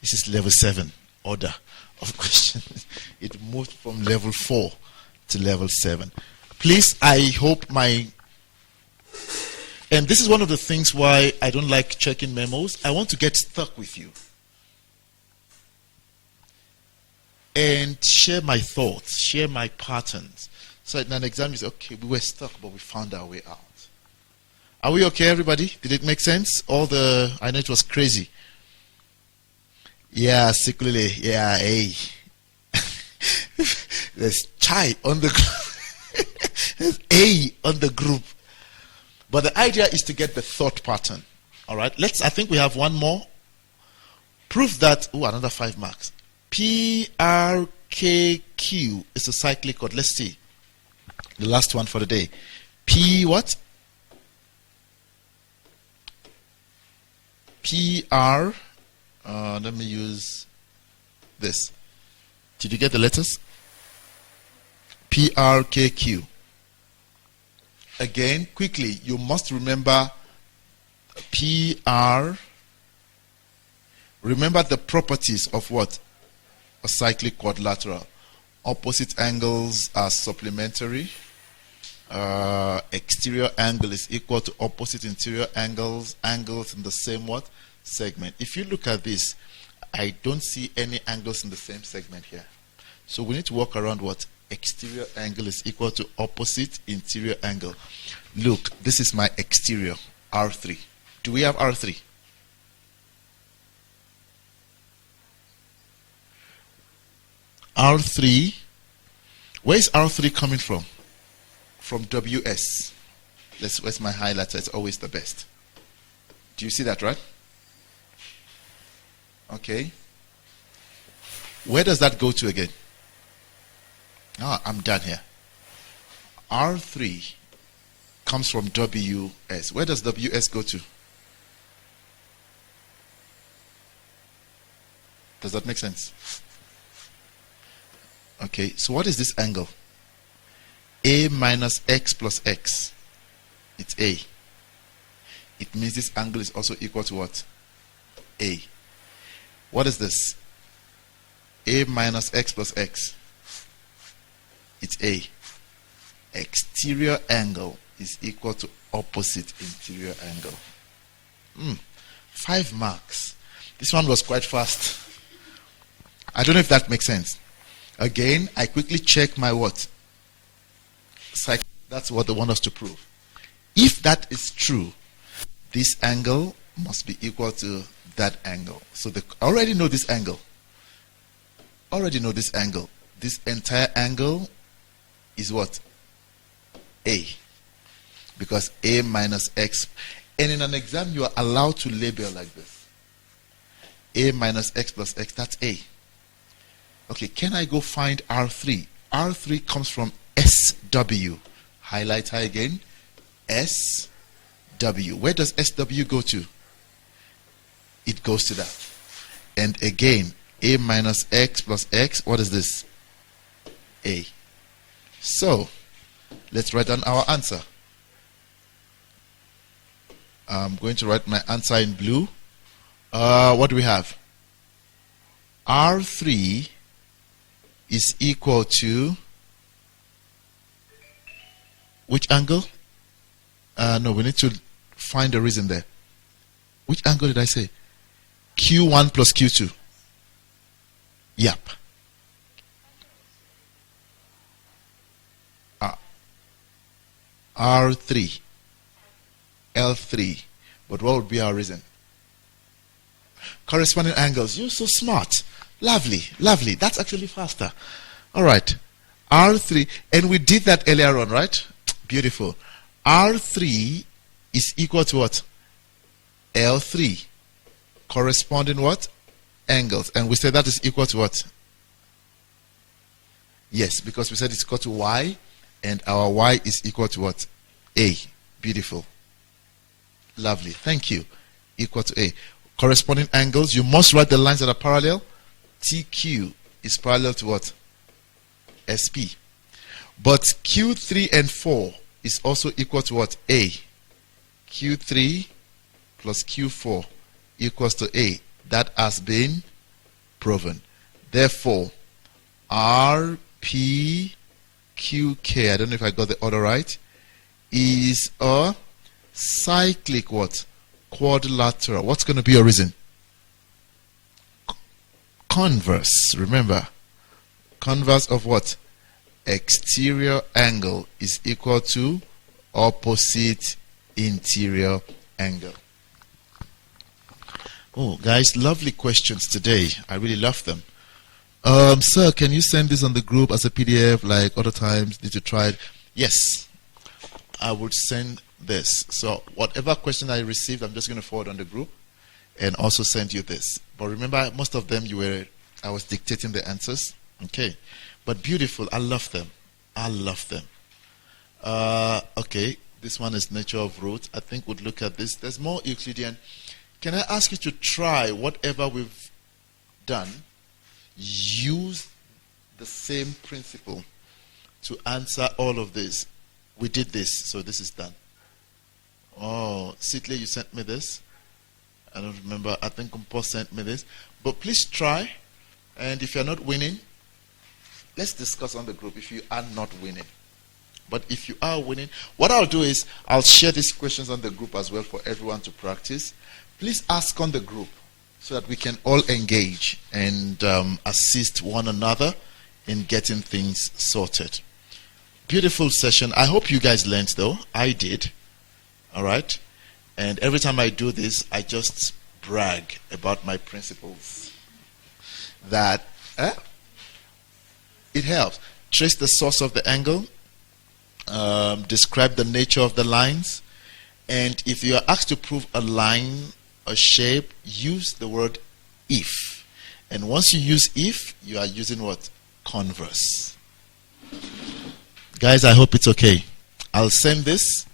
This is level 7 order of questions. It moved from level 4 to level 7. Please, I hope and this is one of the things why I don't like checking memos. I want to get stuck with you and share my thoughts, share my patterns. So in an exam, you say, okay, we were stuck, but we found our way out. Are we okay, everybody? Did it make sense? I know it was crazy. Yeah, secretly, yeah, hey. There's chai on the group. There's A on the group. But the idea is to get the thought pattern. All right, I think we have one more. Prove that, another 5 marks. PRKQ is a cyclic chord. Let's see. The last one for the day. P what? PR. Let me use this. Did you get the letters? PRKQ. Again, quickly, you must remember PR. Remember the properties of what? A cyclic quadrilateral. Opposite angles are supplementary. Exterior angle is equal to opposite interior angles. Angles in the same what? Segment. If you look at this, I don't see any angles in the same segment here. So we need to work around what? Exterior angle is equal to opposite interior angle. Look, this is my exterior, R3. Do we have R3? R3, where is R3 coming from? From WS. Where's my highlighter? It's always the best. Do you see that, right? Okay. Where does that go to again? I'm done here. R3 comes from WS. Where does WS go to? Does that make sense? Okay, so what is this angle? A minus x plus x. It's A. It means this angle is also equal to what? A. What is this? A minus x plus x. It's A. Exterior angle is equal to opposite interior angle. 5 marks. This one was quite fast. I don't know if that makes sense. Again, I quickly check my what? That's what they want us to prove. If that is true, this angle must be equal to that angle. So I already know this angle. Already know this angle. This entire angle is what? A. Because A minus x. And in an exam, you are allowed to label like this. A minus x plus x, that's A. Okay, can I go find R3? R3 comes from SW. Highlighter again. SW. Where does SW go to? It goes to that. And again, A minus x plus x. What is this? A. So, let's write down our answer. I'm going to write my answer in blue. What do we have? R3 is equal to which angle? No, we need to find the reason there. Which angle did I say? Q1 plus Q2. Yep. R3. L3. But what would be our reason? Corresponding angles. You're so smart. Lovely, lovely. That's actually faster. All right. R3. And we did that earlier on, right? Beautiful. R3 is equal to what? L3. Corresponding what? Angles. And we said that is equal to what? Yes, because we said it's equal to Y. And our Y is equal to what? A. Beautiful. Lovely. Thank you. Equal to A. Corresponding angles. You must write the lines that are parallel. TQ is parallel to what? SP. But Q3 and 4 is also equal to what? A. Q3 plus Q4 equals to A. That has been proven. Therefore, RPQK, I don't know if I got the order right, is a cyclic what? Quadrilateral. What's going to be your reason? Converse. Remember, converse of what? Exterior angle is equal to opposite interior angle. Oh, guys, lovely questions today. I really love them. Sir, can you send this on the group as a PDF like other times? Did you try it? Yes, I would send this. So whatever question I received, I'm just going to forward on the group and also send you this. But remember, most of them I was dictating the answers. Okay. But beautiful. I love them. I love them. Okay. This one is nature of roots. I think we'll look at this. There's more Euclidean. Can I ask you to try whatever we've done? Use same principle to answer all of this. We did this, so this is done. Oh, Sitley, you sent me this. I don't remember. I think Compost sent me this. But please try. And if you're not winning, let's discuss on the group if you are not winning. But if you are winning, what I'll do is I'll share these questions on the group as well for everyone to practice. Please ask on the group so that we can all engage and assist one another in getting things sorted. Beautiful session. I hope you guys learned, though. I did. All right? And every time I do this, I just brag about my principles. That it helps. Trace the source of the angle. Describe the nature of the lines. And if you are asked to prove a line, a shape, use the word if. And once you use if, you are using what? Converse. Guys, I hope it's okay. I'll send this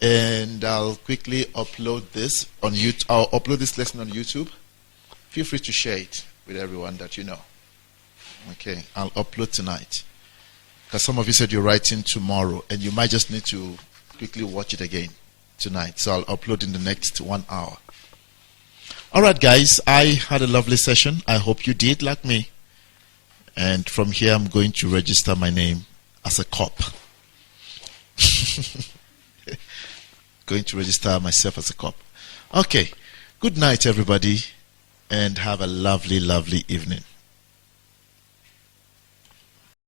and I'll quickly upload this on YouTube. I'll upload this lesson on YouTube. Feel free to share it with everyone that you know. Okay, I'll upload tonight. Because some of you said you're writing tomorrow and you might just need to quickly watch it again tonight. So I'll upload in the next 1 hour. All right, guys, I had a lovely session. I hope you did, like me. And from here, I'm going to register my name as a cop. Going to register myself as a cop. Okay. Good night, everybody, and have a lovely, lovely evening.